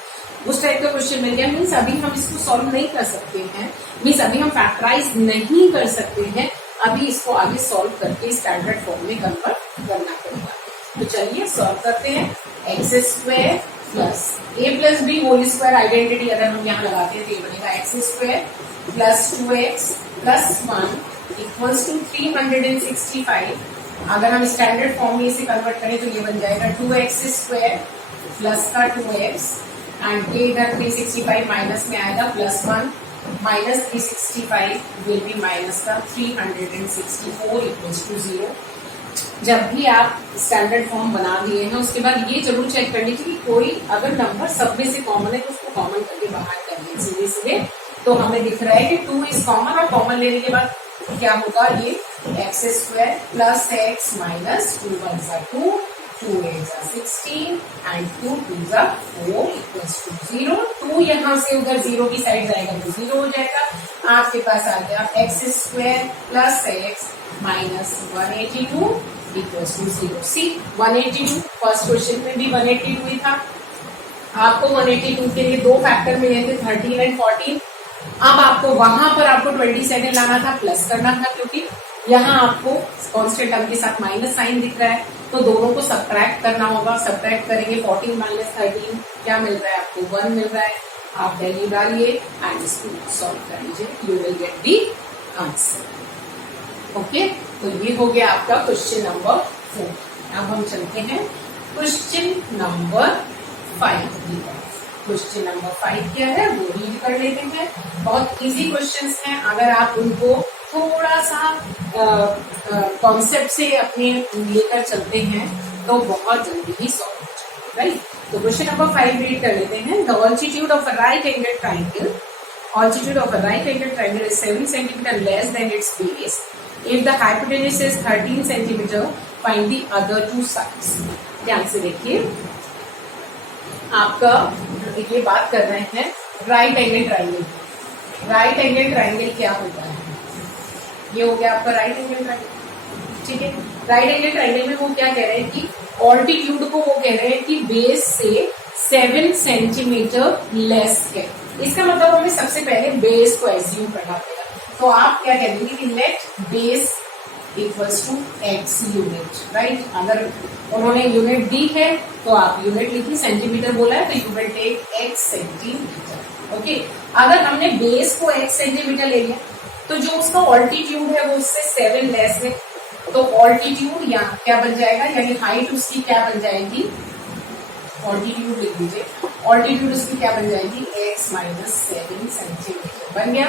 उस टाइप का क्वेश्चन मिल गया। मीन्स अभी हम इसको सॉल्व नहीं कर सकते हैं, मीन्स अभी हम फैक्टराइज नहीं कर सकते हैं, अभी इसको आगे सॉल्व करके स्टैंडर्ड फॉर्म में कन्वर्ट करना पड़ेगा। तो चलिए सॉल्व करते हैं। X square plus a plus b whole square identity अगर हम यहाँ लगाते हैं तो ये बनेगा x square plus 2x plus 1 equals to 365। अगर हम स्टैंडर्ड फॉर्म में इसे कन्वर्ट करें तो ये बन जाएगा 2x स्क्वायर प्लस का 2x एंड ये इधर 365 माइनस में आएगा plus 1 minus 365 will be minus का 364 इक्वल्स टू 0। जब भी आप स्टैंडर्ड फॉर्म बना दिए हैं उसके बाद ये जरूर चेक कर लीजिए कि कोई अगर नंबर सब में से कॉमन है तो उसको कॉमन करके बाहर कर लीजिए सीधे सीधे। तो हमें दिख रहा है कि 2 इज कॉमन, और कॉमन लेने के बाद क्या होगा, ये x square plus x minus 2 1 जा 2, 2 8 जा 16 एंड 2 2 जा 4 इक्वल्स टू 0। 2 यहाँ से उधर 0 की साइड जाएगा तो 0 हो जाएगा। आपके पास आ गया x square plus x minus 182 equals to 0। See 182 first question में भी 182 ही था, आपको 182 के लिए दो फैक्टर मिले थे 13 एंड 14। अब आपको वहां पर आपको 27 लाना था, प्लस करना था, क्योंकि यहाँ आपको कांस्टेंट टर्म के साथ माइनस साइन दिख रहा है तो दोनों को सब्ट्रैक्ट करना होगा। सब्ट्रैक्ट करेंगे 14 माइनस 13 क्या मिल रहा है आपको 1 मिल रहा है। आप वैल्यू डालिए एंड इसको सॉल्व कर लीजिए, you will get the answer. Okay, तो ये हो गया आपका क्वेश्चन नंबर 4। अब हम चलते हैं क्वेश्चन नंबर 5 की तरफ। क्वेश्चन नंबर 5 क्या है वो रीड कर लेते हैं। बहुत इजी क्वेश्चंस हैं, अगर आप उनको थोड़ा सा कॉन्सेप्ट से अपने लेकर चलते हैं तो बहुत जल्दी ही सॉल्व हो जाएगा, राइट। तो क्वेश्चन नंबर 5 रीड कर लेते हैं। The altitude of a right angle triangle, altitude of a right angle triangle is 7 cm less than its base. If the hypotenuse is 13 cm, find the other two sides. ध्यान से देखिए, आपका ये बात कर रहे हैं right angle triangle. Right angle triangle क्या होता है, ये हो गया आपका राइट एंगल ट्राइंगल। ठीक है, राइट एंगल ट्राइंगल में वो क्या कह रहे हैं कि ऑल्टीट्यूड को वो कह रहे हैं कि बेस से 7 सेंटीमीटर लेस है। इसका मतलब हमें सबसे पहले बेस को एज्यूम करना पड़ेगा। तो आप क्या कह देंगे कि let base equals to x unit, right. अगर उन्होंने यूनिट दी है तो आप यूनिट लिखिए, सेंटीमीटर बोला है तो you will take x centimetre, okay. अगर हमने बेस को एक्स सेंटीमीटर ले लिया तो जो उसका ऑल्टीट्यूड है वो उससे 7 लेस है, तो ऑल्टीट्यूड यहाँ क्या बन जाएगा, यानी हाइट उसकी क्या बन जाएगी, ऑल्टीट्यूड लिख दीजिए, ऑल्टीट्यूड उसकी क्या बन जाएगी, x माइनस 7 सेंटीमीटर बन गया,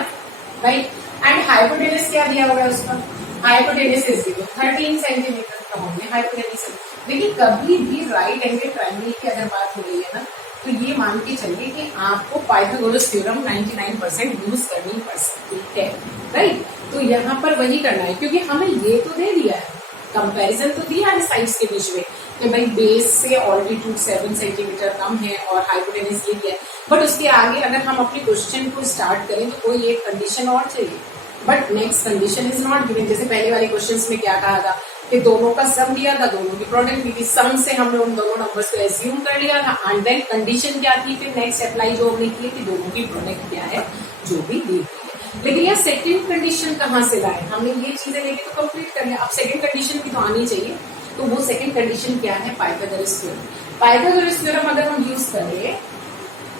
राइट। एंड हाइपोटेनस क्या दिया हुआ है उसका, हाइपोटेनस इज 13 सेंटीमीटर का हो गया हाइपोटेनस। देखिए कभी भी राइट एंगल ट्रायंगल की अगर बात हो रही है ना, तो ये मान के चलिए कि आपको पाइथागोरस थ्योरम 99% यूज करनी पड़ सकती है, राइट। तो यहाँ पर वही करना है, क्योंकि हमें ये तो दे दिया है, कंपैरिजन तो दिया है साइड्स के बीच में कि भाई बेस से ऑल्टीट्यूड 7 सेंटीमीटर कम है और हाइपोटेनस ये दिया है, बट उसके आगे अगर हम अपने क्वेश्चन को स्टार्ट करें तो कोई एक कंडीशन और चाहिए, but next condition is not given. जैसे पहले वाले क्वेश्चंस में क्या कहा था कि दोनों का सम दिया था, दोनों की प्रोडक्ट दी थी, सम से हमने उन दोनों नंबर्स को एज्यूम कर लिया था, एंड देन कंडीशन क्या थी फिर नेक्स्ट अप्लाई जो हमने की कि दोनों की प्रोडक्ट क्या है जो भी दी है। लेकिन यह सेकंड कंडीशन कहाँ से लाए, हमने ये चीजें लेके तो कंप्लीट कर लिया, अब सेकंड कंडीशन भी तो आनी चाहिए। तो वो सेकंड कंडीशन क्या है, पाइथागोरस थ्योरम। पाइथागोरस थ्योरम अगर हम यूज करें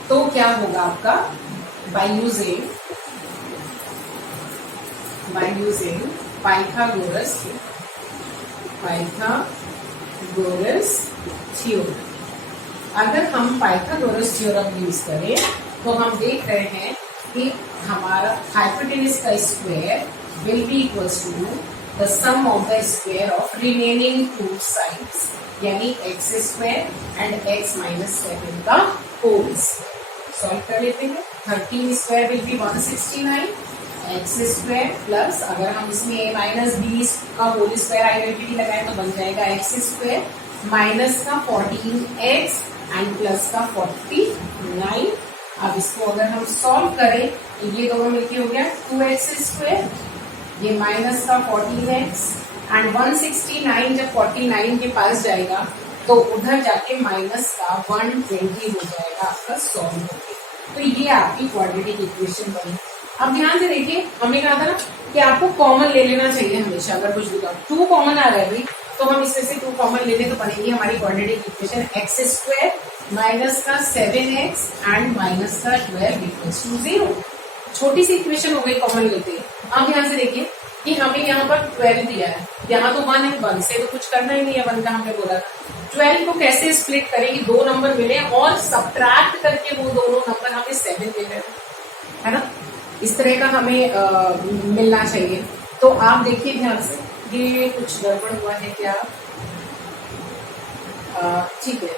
तो क्या होगा आपका, बाय यूजिंग पाइथागोरस थ्योरम, अगर हम पाइथागोरस थ्योरम यूज करें तो हम देख रहे हैं कि हमारा हाइपोटेनस का square will be equals to the sum of the square of remaining two sides, यानी x square and x minus 7 का होल स्क्वायर। सॉल्व कर लेते हैं, 13 square will be 169 x square plus, अगर हम इसमें a माइनस बी का whole square identity लगाए तो बन जाएगा एक्स स्क्वायर माइनस का 14x एंड प्लस का 49। अब इसको अगर हम सॉल्व करें तो ये दोनों मिलके हो गया 2x स्क्वायर, ये माइनस का 14x एंड 169 जब 49 के पास जाएगा तो उधर जाके माइनस का 120 हो जाएगा आपका सॉल्व होके। तो ये आपकी क्वाड्रेटिक इक्वेशन बनी। अब ध्यान से देखिए, हमने कहा था ना कि आपको कॉमन ले लेना चाहिए हमेशा, अगर कुछ भी 2 कॉमन आ रहा है भाई तो हम इसमें से 2 कॉमन ले लें तो बनेगी हमारी quadratic equation x square minus का 7x एंड माइनस का 12 इक्वल्स टू 0। छोटी सी इक्वेशन हो गई, कॉमन लेते हैं। अब यहाँ से देखिए कि हमें यहाँ पर 12 दिया है, यहाँ तो 1 है, 1 से तो कुछ करना ही नहीं है, 1 का हमने बोला था। 12 को कैसे स्प्लिट करेंगे, 2 नंबर मिले और सब्ट्रैक्ट करके वो दोनों नंबर हमें 7 मिल रहे है ना, इस तरह का हमें मिलना चाहिए। तो आप देखिए ध्यान से, ये कुछ गड़बड़ हुआ है क्या, ठीक है,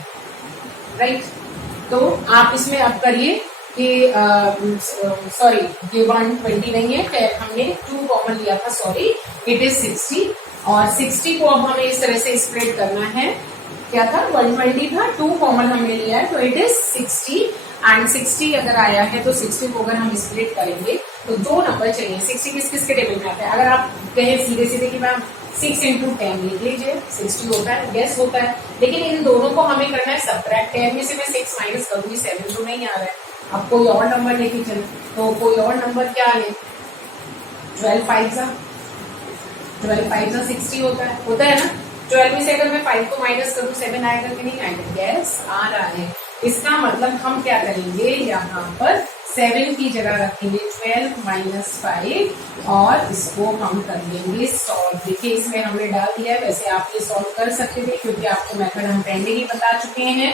राइट। तो आप इसमें अब करिए कि सॉरी ये 120 नहीं है, फिर हमने 2 कॉमन लिया था, सॉरी इट इज 60, और 60 को अब हमें इस तरह से स्प्रेड करना है, क्या था 120 था, 2 कॉमन हमने लिया है तो इट इज 60 एंड 60 अगर आया है तो 60 को अगर हम स्प्लिट करेंगे तो 2 नंबर चाहिए। 60 किस किस के टेबल में आता है, अगर आप कहें सीधे सीधे कि मैम 6 into 10 लिख लीजिए, 60 होता है, गैस होता है, लेकिन इन दोनों को हमें करना है सब्ट्रैक्ट। 10 में से मैं 6 माइनस करूंगी, 7 तो नहीं आ रहा है। अब कोई और नंबर लेके चले, तो कोई और नंबर क्या ले, 12 5 60 होता है ना। 12 में से अगर मैं 5 को माइनस करूँ 7 आएगा कि नहीं आएगा, गैस आ रहा है। इसका मतलब हम क्या करेंगे, यहाँ पर 7 की जगह रखेंगे 12 माइनस 5 और इसको हम कर लेंगे सॉल्व। देखिए इसमें हमने डाल दिया है, वैसे आप ये सॉल्व कर सकते थे क्योंकि आपको मेथड हम पहले ही बता चुके हैं।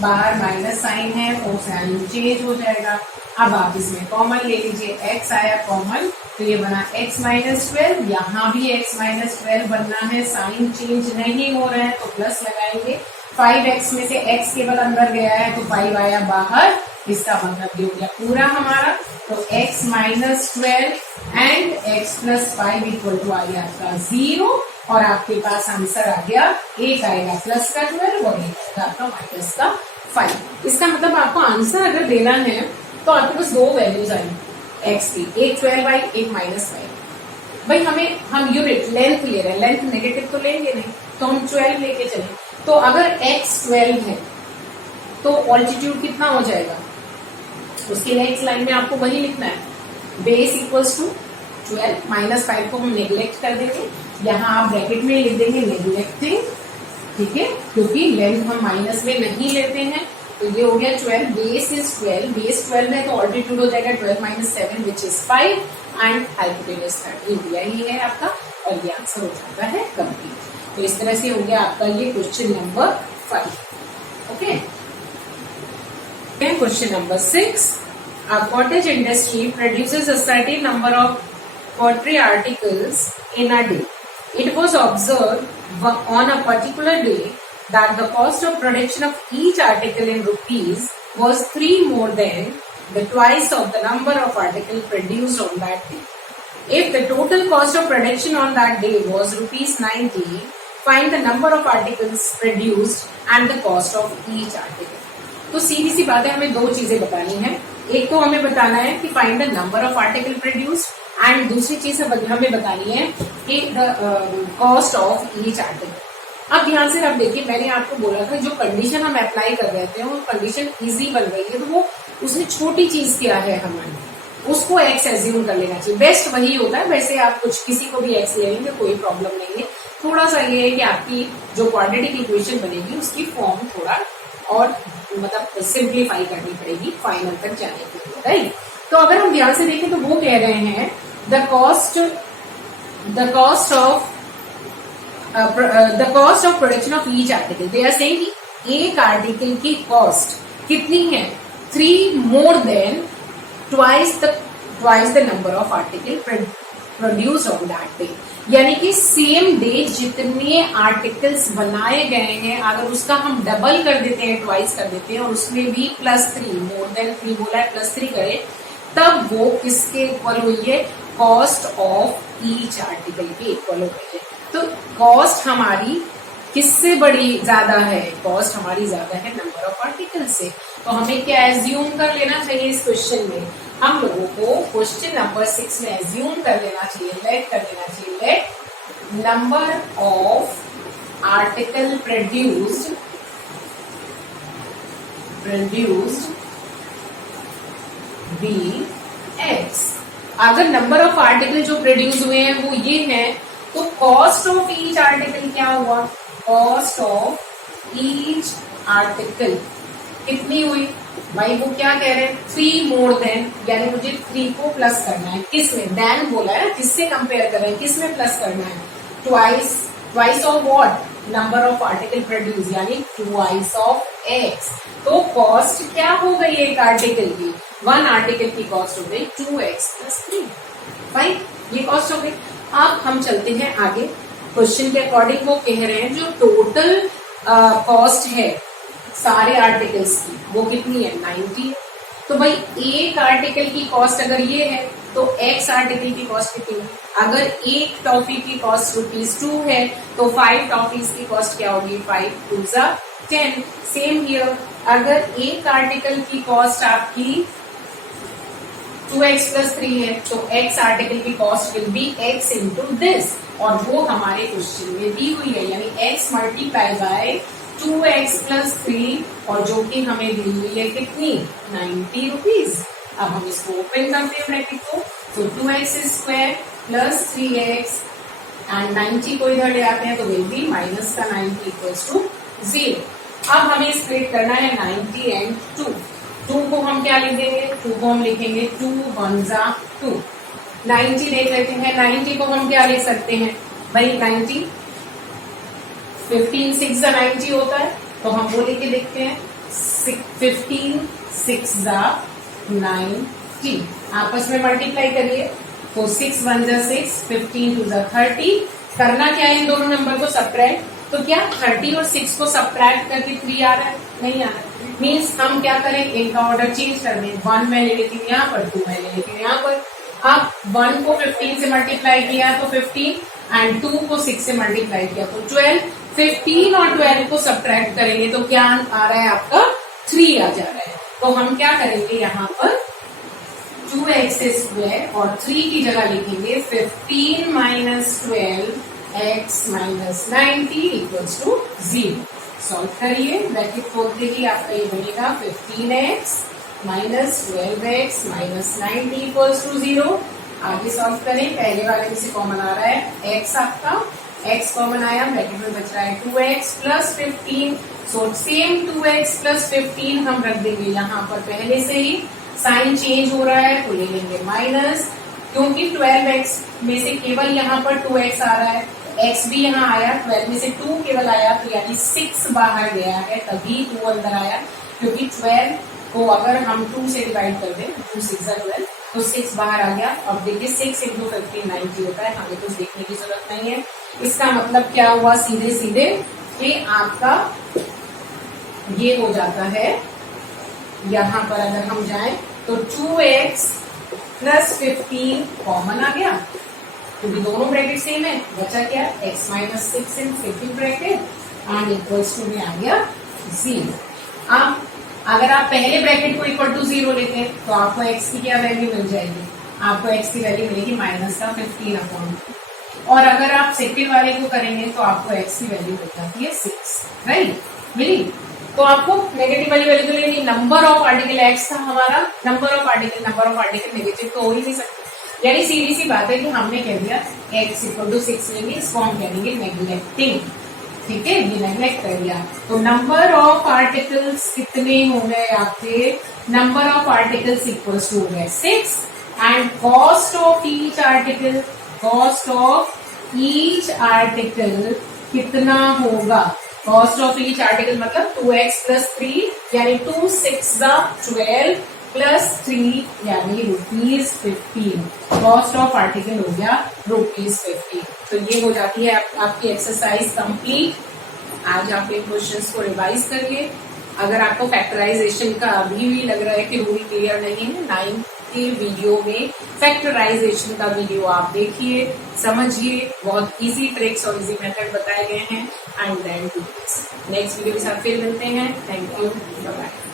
बाहर माइनस साइन है तो साइन चेंज हो जाएगा। अब आप इसमें कॉमन ले लीजिए, x आया कॉमन तो ये बना x माइनस 12, यहाँ भी x माइनस 12 बनना है, साइन चेंज नहीं हो रहा है तो प्लस लगाएंगे। 5x में से x केवल अंदर गया है तो 5 आया बाहर, इसका मतलब ये हो गया पूरा हमारा। तो x minus 12 and x plus 5 equal to आ गया आपका 0 और आपके पास आंसर आ गया, एक आएगा प्लस का 12 और एक आएगा आपका माइनस का 5। इसका मतलब आपको आंसर अगर देना है तो आपके पास 2 वैल्यूज आएंगी x की, एक 12 आई एक माइनस 5। भाई हम यूनिट लेंथ ले रहे हैं, लेंथ नेगेटिव तो लेंगे नहीं, तो हम 12 लेके चले। तो अगर x 12 है तो ऑल्टीट्यूड कितना हो जाएगा, उसके नेक्स्ट लाइन में आपको वही लिखना है, बेस इक्वल्स टू 12, -5 को हम नेग्लेक्ट कर देंगे, यहाँ आप ब्रैकेट में लिख देंगे नेग्लेक्टिंग, ठीक है, क्योंकि लेंथ हम माइनस में नहीं लेते हैं। तो ये हो गया 12, बेस इज 12, बेस 12 है तो ऑल्टीट्यूड हो जाएगा 12 - 7 विच इज 5 एंड हाइपोटेनस 13, यही है आपका, और ये आंसर हो जाता है कंप्लीट। तो इस तरह से हो गया आपका ये question number 5। Okay, question number 6, a cottage industry produces a certain number of pottery articles in a day. It was observed on a particular day that the cost of production of each article in rupees was 3 more than the twice of the number of articles produced on that day. If the total cost of production on that day was rupees 90, find the number of articles produced and the cost of each article. तो सीधी सी बात है, हमें दो चीजें बतानी है। एक तो हमें बताना है कि find the number of article produced, and दूसरी चीज हमें बतानी है कि the cost of each article. अब ध्यान से आप देखिए, मैंने आपको बोला था जो कंडीशन हम अप्लाई कर रहे थे वो कंडीशन इजी बन रही है, तो वो उसमें छोटी चीज क्या है हमारी, उसको एक्स एज्यूम कर लेना चाहिए, बेस्ट वही होता है। वैसे आप कुछ किसी को भी एक्स ले लेंगे, कोई प्रॉब्लम नहीं है। थोड़ा सा ये है कि आपकी जो क्वाड्रेटिक इक्वेशन बनेगी उसकी फॉर्म थोड़ा और मतलब सिंप्लीफाई करनी पड़ेगी फाइनल तक जाने के लिए, राइट। तो अगर हम ध्यान से देखें तो वो कह रहे हैं the cost of production of each article, they are saying एक आर्टिकल की कॉस्ट कितनी है, 3 more than twice the number of article produce on that day. यानी कि सेम डे जितने आर्टिकल्स बनाए गए हैं अगर उसका हम डबल कर देते हैं, ट्वाइस कर देते हैं, और उसमें भी +3 मोर देन 3 बोला है, +3 करें, तब वो किसके इक्वल हुई है, कॉस्ट ऑफ ईच आर्टिकल के इक्वल हो गई है। तो कॉस्ट हमारी किससे बड़ी ज्यादा है, कॉस्ट हमारी ज्यादा है नंबर ऑफ आर्टिकल से। तो हमें क्या एज्यूम कर लेना चाहिए इस क्वेश्चन में, हम लोगों को क्वेश्चन नंबर 6 में एज्यूम कर लेना चाहिए, let number of article produced be x. अगर नंबर ऑफ आर्टिकल जो प्रोड्यूस हुए हैं वो ये हैं, तो कॉस्ट ऑफ ईच आर्टिकल क्या हुआ, कॉस्ट ऑफ ईच आर्टिकल कितनी हुई भाई, वो क्या कह रहे हैं 3 मोर देन, यानी मुझे 3 को प्लस करना है, किसमें, देन बोला है, किससे कंपेयर कर रहे हैं, किसमें प्लस करना है, twice of what, number of article produce, यानी ट्वाइस ऑफ एक्स। तो कॉस्ट क्या हो गई एक आर्टिकल की, 1 आर्टिकल की कॉस्ट हो गई 2x + 3, फाइन, ये कॉस्ट हो गई। अब हम चलते हैं आगे, क्वेश्चन के अकॉर्डिंग वो कह रहे हैं जो टोटल कॉस्ट है सारे आर्टिकल्स की वो कितनी है, 90 है। तो भाई एक आर्टिकल की कॉस्ट अगर ये है तो x आर्टिकल की कॉस्ट कितनी है, अगर एक टॉफी की कॉस्ट ₹2 है तो 5 टॉफीज की कॉस्ट क्या होगी, 5 × 2 = 10। सेम हियर, अगर एक आर्टिकल की कॉस्ट आपकी 2x + 3 है तो x आर्टिकल की cost will be x × this, और वो हमारे क्वेश्चन में दी हुई है, यानी x × 2x + 3, और जो कि हमें दी हुई है कितनी, 90 रुपीज। अब हम इसको ओपन करते हैं ब्रैकेट को, तो 2x² + 3x एंड 90 को इधर ले आते हैं तो विल बी माइनस का 90 = 0। अब हमें स्प्लिट करना है 90 एंड 2 को हम क्या लिख देंगे, 2 को हम लिखेंगे 2 × 1 = 2। 90 देख लेते हैं, 90 को हम क्या लिख सकते हैं भाई, 90 15 6 = 90 होता है, तो हम वो लेके देखते हैं 15 6 = 90, आपस में मल्टीप्लाई करिए, तो 6 × 1 = 6, 15 × 2 = 30। करना क्या है, इन दोनों नंबर को सब्ट्रैक्ट, तो क्या 30 और 6 को सब्ट्रैक्ट करके 3 आ रहा है, नहीं आ रहा है, मीन्स हम क्या करें, इनका ऑर्डर चेंज कर दें, 1 मैं ले लेती हूँ यहाँ पर, 2 मैं ले लेती हूँ यहाँ पर। अब 1 को 15 से मल्टीप्लाई किया तो 15, एंड 2 को 6 से मल्टीप्लाई किया तो 12। 15 और 12 को सब्ट्रैक्ट करेंगे तो क्या आ रहा है आपका, 3 आ जा रहा है। तो हम क्या करेंगे यहाँ पर 2x² और 3 की जगह लिखेंगे 15 - 12x - 90 = 0। सॉल्व करिए, ब्रैकेट खोलते ही आपका ये बनेगा 15x minus 12x minus 90 equals to 0। आगे सॉल्व करें, पहले वाले में से कॉमन आ रहा है x, आपका x कॉमन आया, ब्रैकेट में बच रहा है 2x plus 15। So same 2x plus 15 हम रख देंगे यहाँ पर, पहले से ही साइन चेंज हो रहा है तो ले लेंगे माइनस, क्योंकि 12x में से केवल यहाँ पर 2x आ रहा है, x भी यहाँ आया, 12 में से 2 केवल आया तो यानी 6 बाहर गया है, तभी 2 अंदर आया, क्योंकि 12 को अगर हम 2 से डिवाइड कर दें, 2 6 12 तो 6 बाहर आ गया। अब देखिए 6 इंटू 15 90 होता है, हमें कुछ देखने की जरूरत नहीं है। इसका मतलब क्या हुआ, सीधे सीधे कि आपका ये हो जाता है, यहाँ पर अगर हम जाएं तो 2x प्लस 15 कॉमन आ गया, क्योंकि दोनों ब्रैकेट सेम है, बचा क्या x minus 6 in second bracket and equals to में आ गया 0। अब अगर आप पहले ब्रैकेट को इक्वल टू 0 लेते हैं तो आपको x की क्या वैल्यू मिल जाएगी, आपको x की वैल्यू मिलेगी माइनस का 15 अपॉन, और अगर आप सेकंड वाले को करेंगे तो आपको x की वैल्यू मिल जाती है 6, राइट, मिली। तो आपको नेगेटिव वाली वैल्यू तो लेनी, नंबर ऑफ आर्टिकल x था हमारा, नंबर ऑफ आर्टिकल नेगेटिव तो हो ही नहीं सकते, यानी सीधी सी बात है कि हमने कह दिया x इक्वल टू 6 लेंगे, इसको हम कहेंगे नेग्लेक्टिंग, ठीक है, ये नेग्लेक्ट कर दिया। तो नंबर ऑफ आर्टिकल्स कितने हो गए आपके, number of articles equals to हो गए 6 and cost of each article, cost of each article कितना होगा, कॉस्ट ऑफ ईच आर्टिकल मतलब 2x प्लस 3 यानी 2 6 12 प्लस 3 यानी ₹15। कॉस्ट ऑफ आर्टिकल हो गया ₹15। तो ये हो जाती है आपकी एक्सरसाइज कंप्लीट। आज आप इन क्वेश्चंस को रिवाइज करिए। अगर आपको फैक्टराइजेशन का अभी भी लग रहा है कि रूल क्लियर नहीं है, 9 के वीडियो में फैक्टराइजेशन का वीडियो आप देखिए, समझिए, बहुत इजी ट्रिक्स और इजी मेथड बताए गए हैं and then do this. Next video के साथ फिर मिलते हैं। Thank you, bye bye.